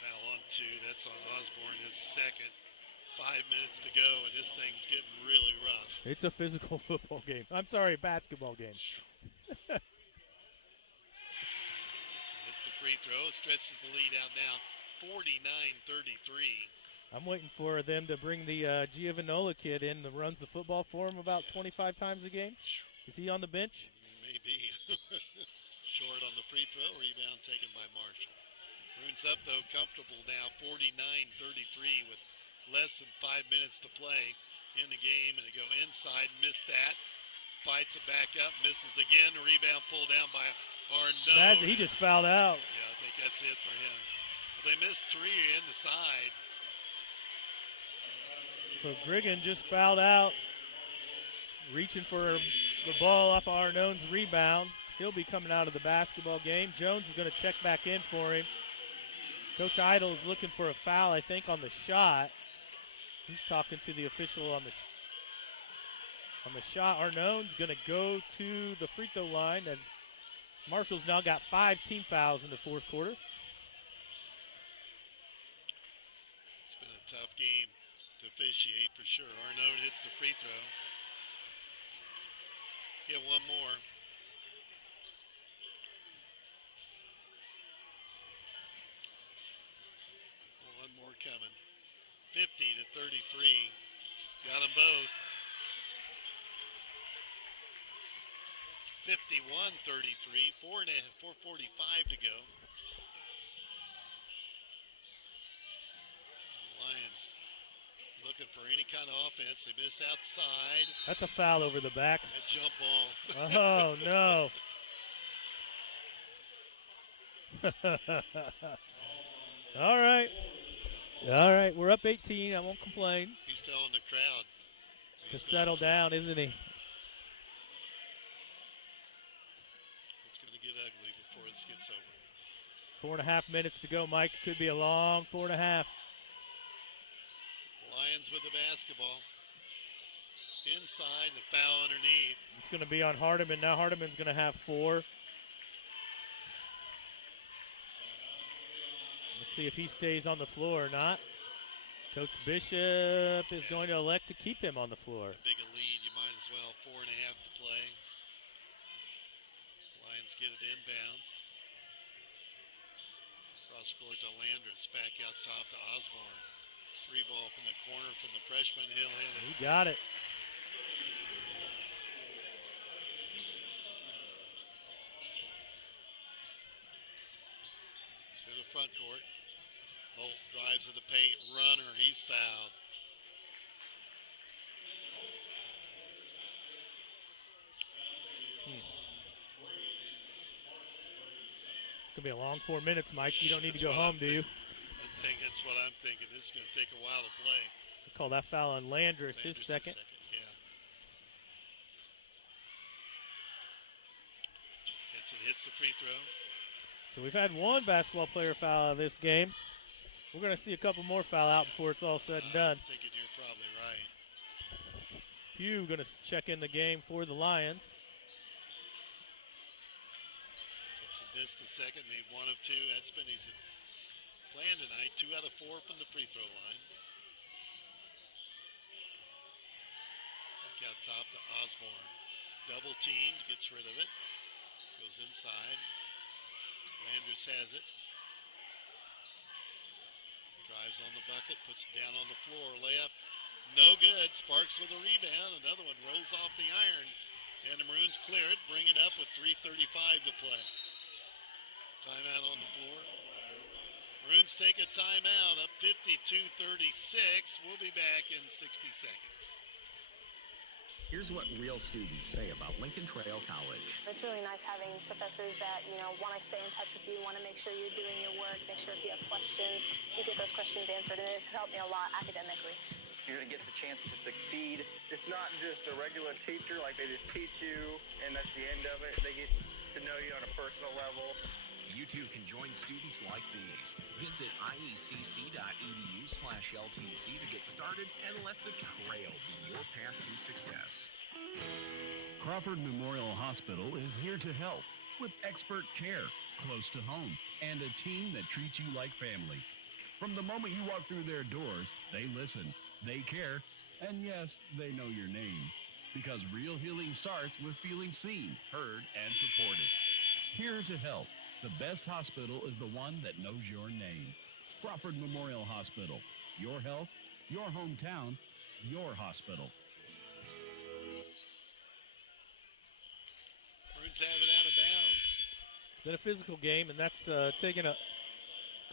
Foul on 2. That's on Osborne, his second. 5 minutes to go, and this thing's getting really rough. It's a physical football game. I'm sorry, basketball game. It's the free throw. It stretches the lead out now. 49-33. I'm waiting for them to bring the Giovanola kid in that runs the football for him about 25 times a game. Is he on the bench? Maybe. Short on the free throw. Rebound taken by Marshall. Maroons up, though, comfortable now. 49-33 with less than 5 minutes to play in the game. And they go inside. Missed that. Fights it back up. Misses again. Rebound pulled down by Arnone. He just fouled out. Yeah, I think that's it for him. Well, they missed 3 in the side. So Griggan just fouled out, reaching for the ball off Arnone's rebound. He'll be coming out of the basketball game. Jones is going to check back in for him. Coach Idle is looking for a foul, I think, on the shot. He's talking to the official on the shot. Arnone's going to go to the free throw line as Marshall's now got 5 team fouls in the fourth quarter. It's been a tough game to officiate for sure. Arnone hits the free throw. Get one more. One more coming. 50-33. Got them both. 51-33. 4:45 to go. Lions looking for any kind of offense. They miss outside. That's a foul over the back. That jump ball. Oh, no. All right. All right, we're up 18. I won't complain. He's still in the crowd. To settle down, isn't he? It's going to get ugly before this gets over. 4.5 minutes to go, Mike. Could be a long 4.5. Lions with the basketball. Inside, the foul underneath. It's going to be on Hardiman. Now Hardiman's going to have 4. Let's see if he stays on the floor or not. Coach Bishop is going to elect to keep him on the floor. Big a lead, you might as well. 4.5 to play. Lions get it inbounds. Cross court to Landris. Back out top to Osborne. Free ball from the corner from the freshman. He'll hit it. He got it. To the front court. Holt drives to the paint. Runner. He's fouled. It's going to be a long 4 minutes, Mike. You don't need to go home, do you? I think that's what I'm thinking. This is going to take a while to play. They call that foul on Landris, his second. Yeah. Hits the free throw. So we've had one basketball player foul out of this game. We're going to see a couple more foul out before it's all said and done. I'm thinking you're probably right. Pugh going to check in the game for the Lions. Missed the second, made 1 of 2. That's been his plan tonight. 2 out of 4 from the free throw line. Back out top to Osborne. Double team, gets rid of it. Goes inside. Landers has it. Drives on the bucket, puts it down on the floor. Layup, no good. Sparks with a rebound. Another one rolls off the iron. And the Maroons clear it, bring it up with 3:35 to play. Timeout on the floor. Maroons take a timeout, up 52-36. We'll be back in 60 seconds. Here's what real students say about Lincoln Trail College. It's really nice having professors that, want to stay in touch with you, want to make sure you're doing your work, make sure if you have questions, you get those questions answered, and it's helped me a lot academically. You're going to get the chance to succeed. It's not just a regular teacher, like they just teach you, and that's the end of it. They get to know you on a personal level. You too can join students like these. Visit iecc.edu/LTC to get started and let the trail be your path to success. Crawford Memorial Hospital is here to help with expert care close to home and a team that treats you like family. From the moment you walk through their doors, they listen, they care, and yes, they know your name. Because real healing starts with feeling seen, heard, and supported. Here to help. The best hospital is the one that knows your name. Crawford Memorial Hospital. Your health, your hometown, your hospital. Maroons have it out of bounds. It's been a physical game, and that's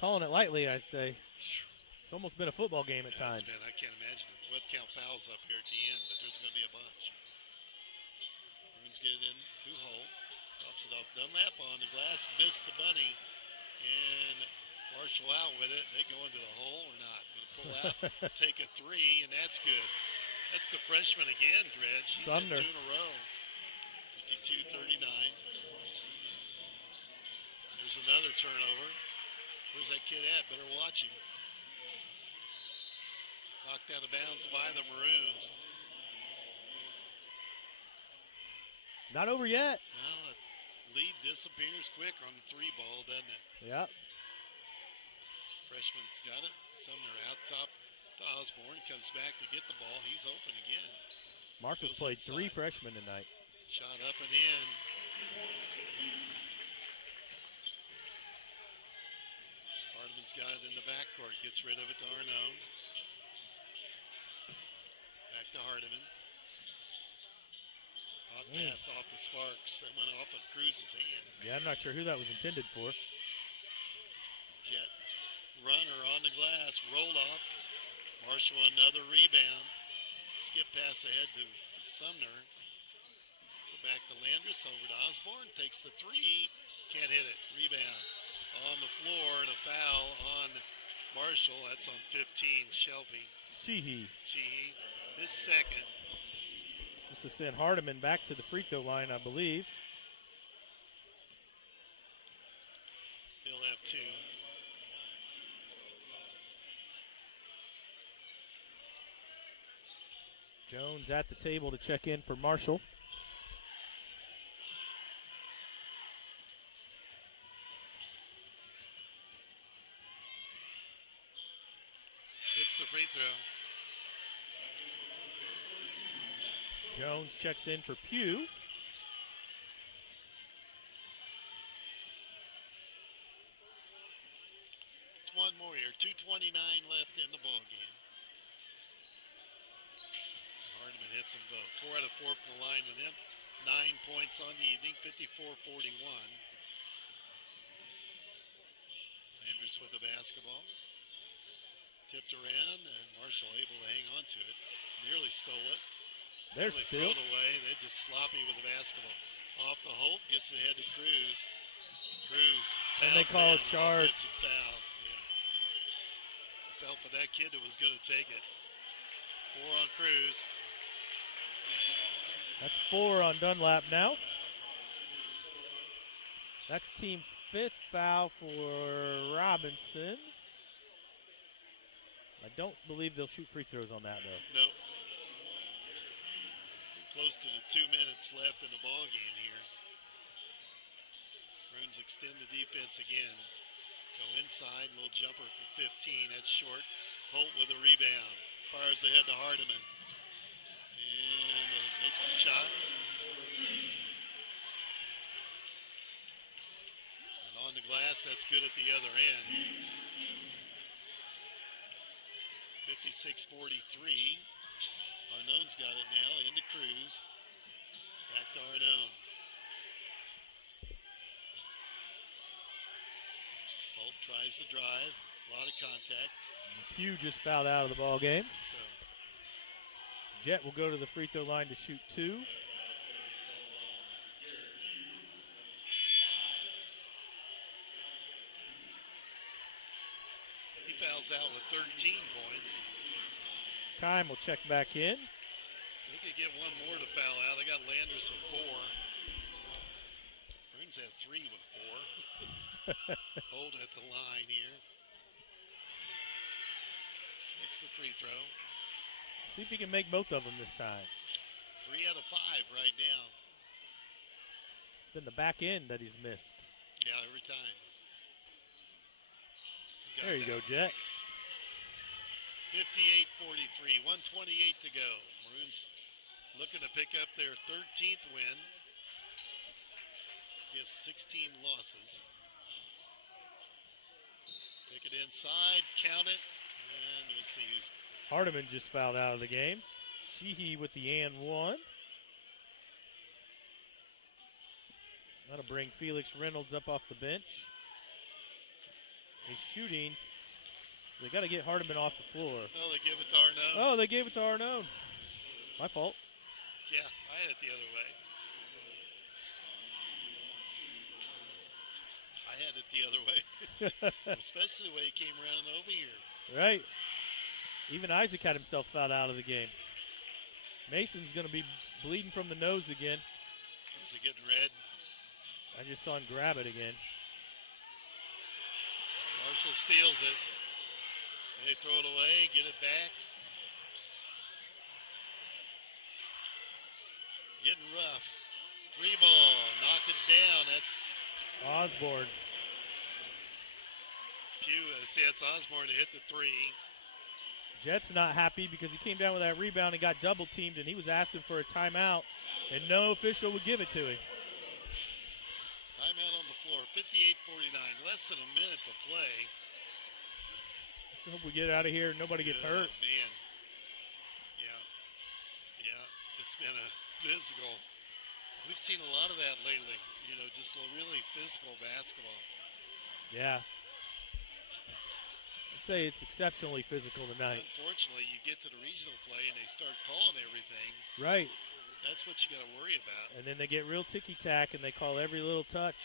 calling it lightly, I'd say. It's almost been a football game at times. I can't imagine it. What count fouls up here at the end, but there's going to be a bunch. Maroons get it in to Holt. Drops it off Dunlap on the glass, missed the bunny, and Marshall out with it. They go into the hole or not. Going to pull out, take a 3, and that's good. That's the freshman again, Dredge. He's Sumner. had 2 in a row. 52-39. There's another turnover. Where's that kid at? Better watch him. Knocked out of bounds by the Maroons. Not over yet. Well, the lead disappears quick on the 3 ball, doesn't it? Yep. Freshman's got it. Sumner out top to Osborne. Comes back to get the ball. He's open again. Marcus Goes played inside. 3 freshmen tonight. Shot up and in. Hardeman's got it in the backcourt. Gets rid of it to Arnone. Back to Hardeman. Hot pass off to Sparks. That went off of Cruz's hand. Yeah, I'm not sure who that was intended for. Jet runner on the glass. Rolled off. Marshall another rebound. Skip pass ahead to Sumner. So back to Landris, over to Osborne, takes the 3, can't hit it. Rebound on the floor and a foul on Marshall. That's on 15, Shelby. Sheehy. His second. This will send Hardeman back to the free throw line, I believe. He'll have 2. Jones at the table to check in for Marshall. Hits the free throw. Jones checks in for Pugh. It's one more here. 2:29 left in the ball game. hits them both. 4 out of 4 from the line to them. 9 points on the evening, 54-41. Landers with the basketball. Tipped around, and Marshall able to hang on to it. Nearly stole it. They're Nearly still. throw it away. They're just sloppy with the basketball. Off the Holt, gets the head to Cruz. Cruz And they call a charge. Offensive foul. Yeah. I felt for that kid that was going to take it. 4 on Cruz. That's 4 on Dunlap now. That's team 5th foul for Robinson. I don't believe they'll shoot free throws on that, though. No. Close to the 2 minutes left in the ball game here. Maroons extend the defense again. Go inside, little jumper for 15. That's short. Holt with a rebound. Fires ahead to Hardiman. And makes the shot. And on the glass, that's good at the other end. 56-43. Arnone's got it now into Cruz. Back to Arnone. Holt tries to drive. A lot of contact. Pugh just fouled out of the ball game. So Jet will go to the free throw line to shoot 2. he fouls out with 13 points. Kime will check back in. They could get one more to foul out. They got Landers with 4. Maroons have 3 with 4. Hold at the line here. Makes the free throw. See if he can make both of them this time. 3 out of 5 right now. Then the back end that he's missed. Yeah, every time. There you go, Jet. 58-43, 128 to go. Maroons looking to pick up their 13th win. Against 16 losses. Pick it inside, count it, and we'll see who's. Hardiman just fouled out of the game. Sheehy with the and 1. That'll bring Felix Reynolds up off the bench. He's shooting. They got to get Hardiman off the floor. No, they give it to Arnone. Oh, they gave it to Arnone. My fault. Yeah, I had it the other way. I had it the other way. Especially the way he came around over here. Right. Even Isaac had himself fouled out of the game. Mason's going to be bleeding from the nose again. Is it getting red? I just saw him grab it again. Marshall steals it. They throw it away, get it back. Getting rough. 3 ball, knock it down. That's Osborne. Pugh. See, that's Osborne to hit the 3. Jet's not happy because he came down with that rebound and got double teamed, and he was asking for a timeout, and no official would give it to him. Timeout on the floor, 58-49, less than a minute to play. So hope we get out of here and nobody gets hurt. Oh, man. Yeah, it's been a physical. We've seen a lot of that lately, just a really physical basketball. Yeah. I'd say it's exceptionally physical tonight. Unfortunately, you get to the regional play and they start calling everything. Right. That's what you got to worry about. And then they get real ticky-tack and they call every little touch.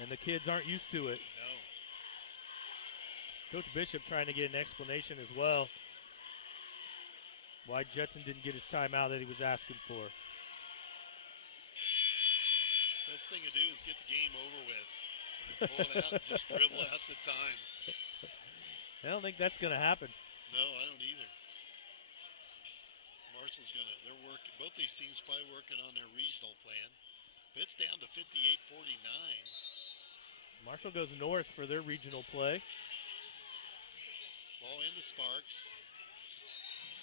And the kids aren't used to it. No. Coach Bishop trying to get an explanation as well. Why Jetson didn't get his timeout that he was asking for. Best thing to do is get the game over with. Pull it out and just dribble out the time. I don't think that's going to happen. No, I don't either. Marshall's they're working, both these teams probably working on their regional plan. Pitt's down to 58-49. Marshall goes north for their regional play. Ball into Sparks.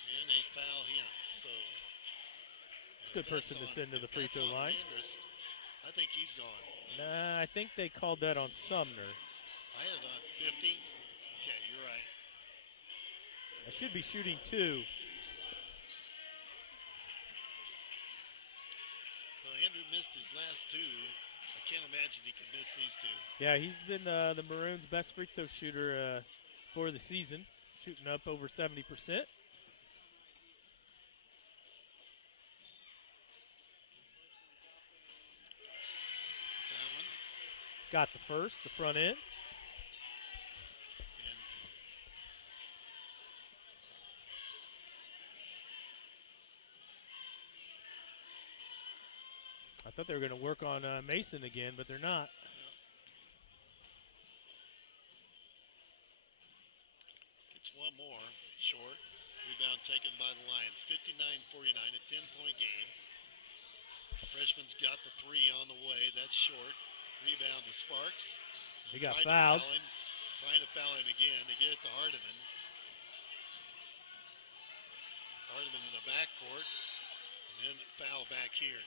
And they foul him. So good person to send to the free throw line. Landers, I think he's gone. Nah, I think they called that on Sumner. I had it on 50. Okay, you're right. I should be shooting 2. Andrew missed his last two. I can't imagine he can miss these two. Yeah, he's been the Maroons' best free throw shooter for the season, shooting up over 70%. That one. Got the first, the front end. I thought they were going to work on Mason again, but they're not. Gets one more. Short. Rebound taken by the Lions. 59-49, a 10-point game. Freshman's got the three on the way. That's short. Rebound to Sparks. He got fouled. Trying to foul him again. They get it to Hardiman. Hardiman in the backcourt. And then foul back here.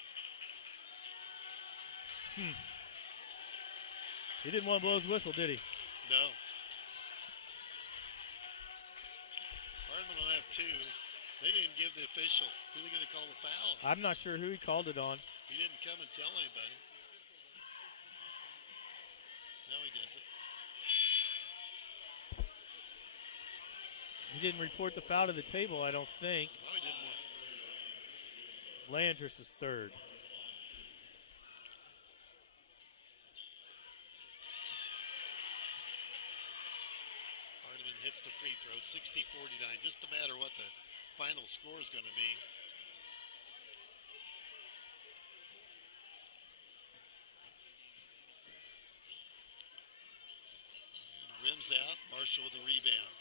He didn't want to blow his whistle, did he? No. Hardman will have two. They didn't give the official who they're going to call the foul on. I'm not sure who he called it on. He didn't come and tell anybody. No, he doesn't. He didn't report the foul to the table, I don't think. No, he didn't want. Landris is third. Hits the free throw, 60-49. Just no matter what the final score is going to be. Rims out, Marshall with the rebound.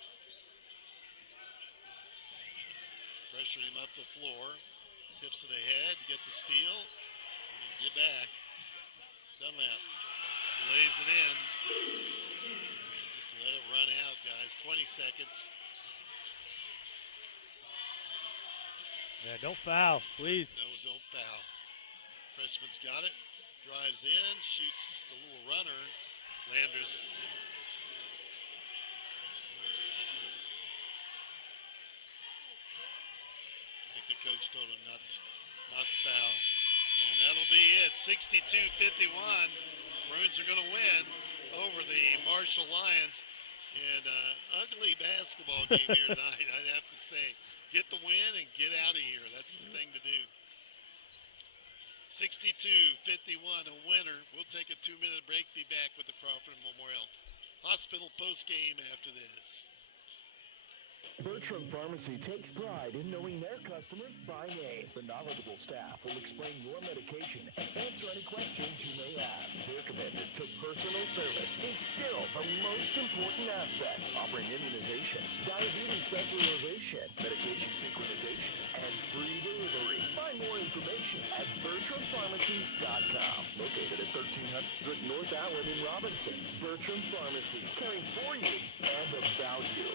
Pressure him up the floor. Tips it ahead, get the steal, and get back. Dunlap lays it in. Let it run out, guys. 20 seconds. Yeah, don't foul, please. No, don't foul. Freshman's got it. Drives in, shoots the little runner. Landers. I think the coach told him not to foul. And that'll be it. 62-51. Maroons are going to win over the Marshall Lions. And ugly basketball game here tonight, I'd have to say. Get the win and get out of here. That's the thing to do. 62-51, a winner. We'll take a 2-minute break, be back with the Crawford Memorial Hospital post-game after this. Bertram Pharmacy takes pride in knowing their customers by name. The knowledgeable staff will explain your medication and answer any questions you may have. Their commitment to personal service is still the most important aspect, offering immunization, diabetes specialization, medication synchronization, and free delivery. Find more information at BertramPharmacy.com. Located at 1300 North Allen in Robinson. Bertram Pharmacy, caring for you and about you.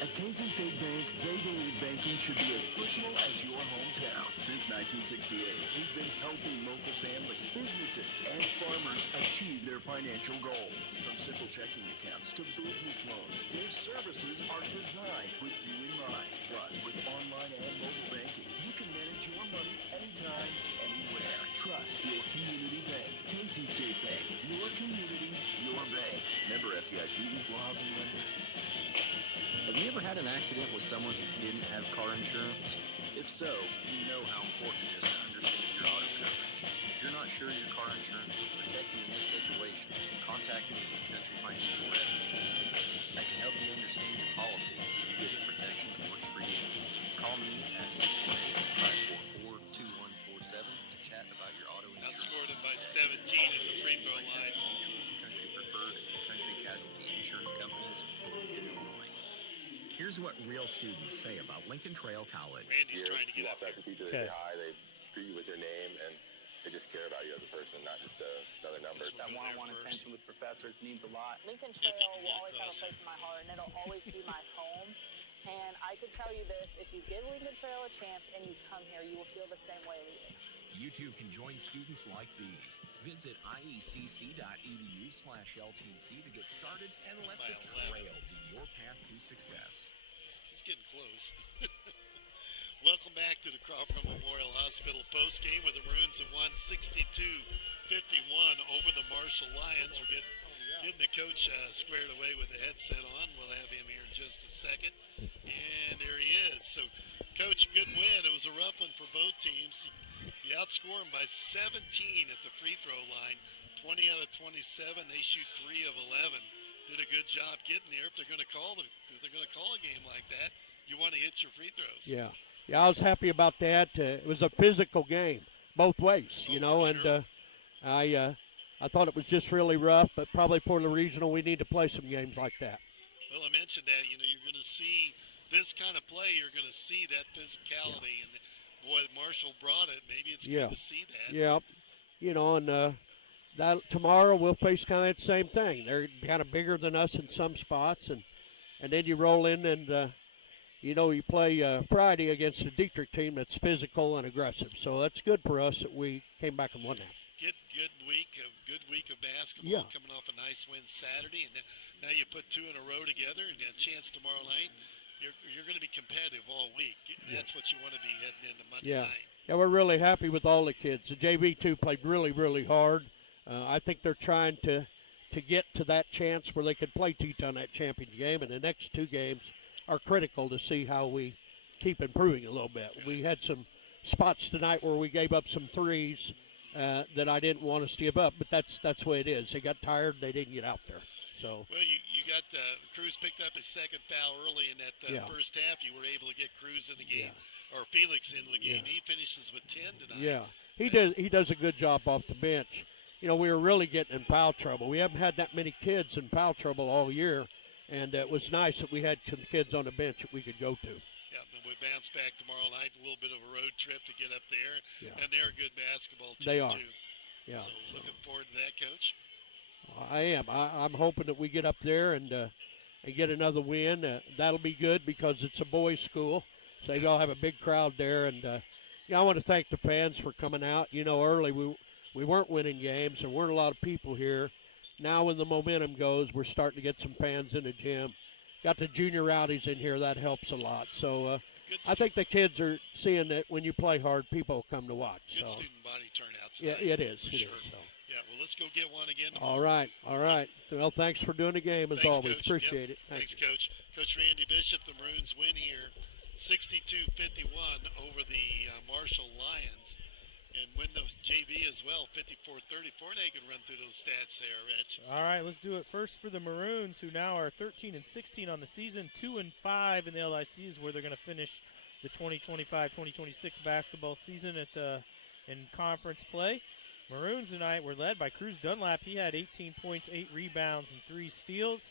At Casey State Bank, they believe banking should be as personal as your hometown. Since 1968, they've been helping local families, businesses, and farmers achieve their financial goals. From simple checking accounts to business loans, their services are designed with you in mind. Plus, with online and mobile banking, you can manage your money anytime, anywhere. Trust your community bank. Casey State Bank, your community, your bank. Member FDIC, equal housing lender. Have you ever had an accident with someone who didn't have car insurance? If so, you know how important it is to understand your auto coverage. If you're not sure your car insurance will protect you in this situation, contact me at Country Financial Revenue. I can help you understand your policies so you get the protection that works for you. Call me at 618-544-2147 to chat about your auto insurance. Outscored them by 17 at the free throw line. Country Preferred and Country Casualty Insurance Companies to Illinois. Here's what real students say about Lincoln Trail College. Randy's trying to get up there. As a teacher, they say hi, they greet you with your name, and they just care about you as a person, not just another number. That one-on-one attention with professors means a lot. Lincoln Trail will always have a place in my heart, and it'll always be my home. And I can tell you this, if you give Lincoln Trail a chance and you come here, you will feel the same way leaving. You too can join students like these. Visit iecc.edu/LTC to get started and let the trail be your path to success. It's getting close. Welcome back to the Crawford Memorial Hospital postgame where the Maroons have won 62-51 over the Marshall Lions. We're getting the coach squared away with the headset on. We'll have him here in just a second. And there he is. So, Coach, good win. It was a rough one for both teams. You outscore them by 17 at the free throw line. 20 out of 27. They shoot 3 of 11. Did a good job getting there. If they're going to call a game like that, you want to hit your free throws. Yeah, I was happy about that. It was a physical game both ways, and sure. I thought it was just really rough, but probably for the regional, we need to play some games like that. Well, I mentioned that, you're going to see this kind of play. You're going to see that physicality, and boy, Marshall brought it. Maybe it's good to see that. Yeah, that tomorrow we'll face kind of that same thing. They're kind of bigger than us in some spots, and then you roll in and you play Friday against a Dietrich team that's physical and aggressive. So that's good for us that we came back and won that. Good week of basketball. Coming off a nice win Saturday, and now you put 2 in a row together, and a chance tomorrow night. You're going to be competitive all week. That's what you want to be heading into Monday night. Yeah, we're really happy with all the kids. The JV2 played really, really hard. I think they're trying to get to that chance where they could play Teton that championship game, and the next 2 games are critical to see how we keep improving a little bit. We had some spots tonight where we gave up some threes that I didn't want us to give up, but that's the way it is. They got tired, they didn't get out there. So well, you got Cruz picked up his second foul early in that first half. You were able to get Cruz in the game, or Felix into the game. He finishes with 10 tonight. Yeah, he does a good job off the bench. We were really getting in foul trouble. We haven't had that many kids in foul trouble all year, and it was nice that we had some kids on the bench that we could go to. Yeah, and we bounce back tomorrow night, a little bit of a road trip to get up there, and they're a good basketball team, they are. too. Yeah. So looking forward to that, Coach. I am. I'm hoping that we get up there and get another win. That'll be good because it's a boys' school, so they all have a big crowd there. And I want to thank the fans for coming out. Early we weren't winning games. There weren't a lot of people here. Now when the momentum goes, we're starting to get some fans in the gym. Got the junior rowdies in here. That helps a lot. So I think the kids are seeing that when you play hard, people come to watch. Good so. student body turnout tonight. Yeah, it is. Sure. So. Yeah, well, let's go get one again tomorrow. All right. Well, thanks for doing the game as always. Coach. Appreciate it. Thanks, Coach. Coach Randy Bishop, the Maroons win here 62-51 over the Marshall Lions. And win the JV as well, 54-34. Now you can run through those stats there, Rich. All right, let's do it first for the Maroons, who now are 13-16 on the season. 2-5 in the LIC is where they're going to finish the 2025-2026 basketball season in conference play. Maroons tonight were led by Cruz Dunlap. He had 18 points, 8 rebounds, and 3 steals.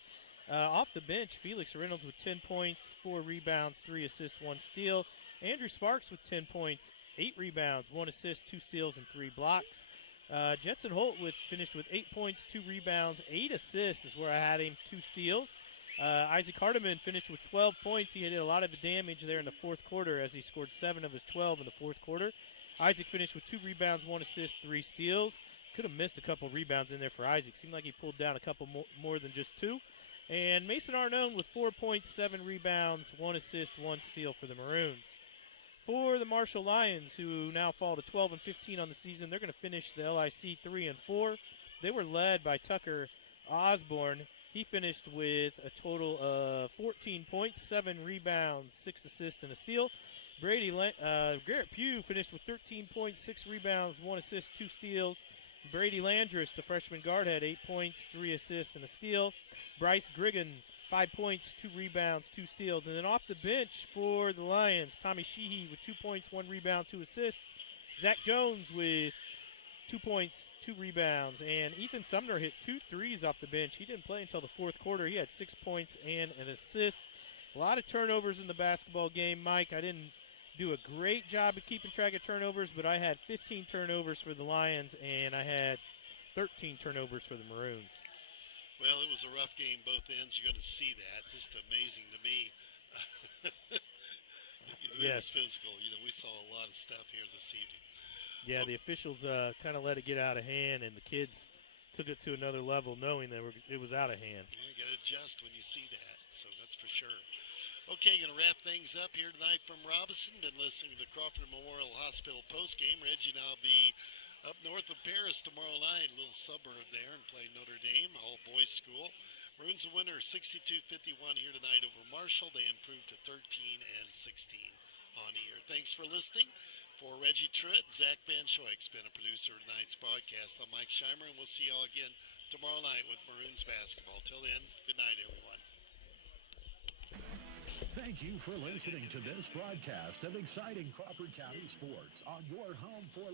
Off the bench, Felix Reynolds with 10 points, 4 rebounds, 3 assists, 1 steal. Andrew Sparks with 10 points, 8 rebounds, 1 assist, 2 steals, and 3 blocks. Jetson Holt finished with 8 points, 2 rebounds, 8 assists is where I had him, 2 steals. Isaac Hardiman finished with 12 points. He did a lot of damage there in the fourth quarter as he scored 7 of his 12 in the fourth quarter. Isaac finished with 2 rebounds, 1 assist, 3 steals. Could have missed a couple rebounds in there for Isaac. Seemed like he pulled down a couple more than just 2. And Mason Arnone with 4 points, 7 rebounds, 1 assist, 1 steal for the Maroons. For the Marshall Lions, who now fall to 12-15 on the season, they're going to finish the LIC 3-4. They were led by Tucker Osborne. He finished with a total of 14 points, 7 rebounds, 6 assists, and a steal. Garrett Pugh finished with 13 points, 6 rebounds, 1 assist, 2 steals. Brady Landris, the freshman guard, had 8 points, 3 assists, and a steal. Bryce Griggan, 5 points, 2 rebounds, 2 steals. And then off the bench for the Lions, Tommy Sheehy with 2 points, 1 rebound, 2 assists. Zach Jones with 2 points, 2 rebounds. And Ethan Sumner hit 2 threes off the bench. He didn't play until the fourth quarter. He had 6 points and an assist. A lot of turnovers in the basketball game, Mike. I didn't do a great job of keeping track of turnovers, but I had 15 turnovers for the Lions, and I had 13 turnovers for the Maroons. Well, it was a rough game, both ends. You're going to see that. Just amazing to me. It was physical. We saw a lot of stuff here this evening. Yeah, the officials kind of let it get out of hand, and the kids took it to another level knowing that it was out of hand. Yeah, you got to adjust when you see that, so that's for sure. Okay, going to wrap things up here tonight from Robinson. Been listening to the Crawford Memorial Hospital postgame. Reggie and I will be up north of Paris tomorrow night, a little suburb there, and play Notre Dame, all-boys school. Maroons a winner 62-51 here tonight over Marshall. They improved to 13-16 on the year. Thanks for listening. For Reggie Truitt, Zach Van Schoik's been a producer of tonight's broadcast. I'm Mike Scheimer, and we'll see you all again tomorrow night with Maroons basketball. Till then, good night, everyone. Thank you for listening to this broadcast of exciting Crawford County sports on your home for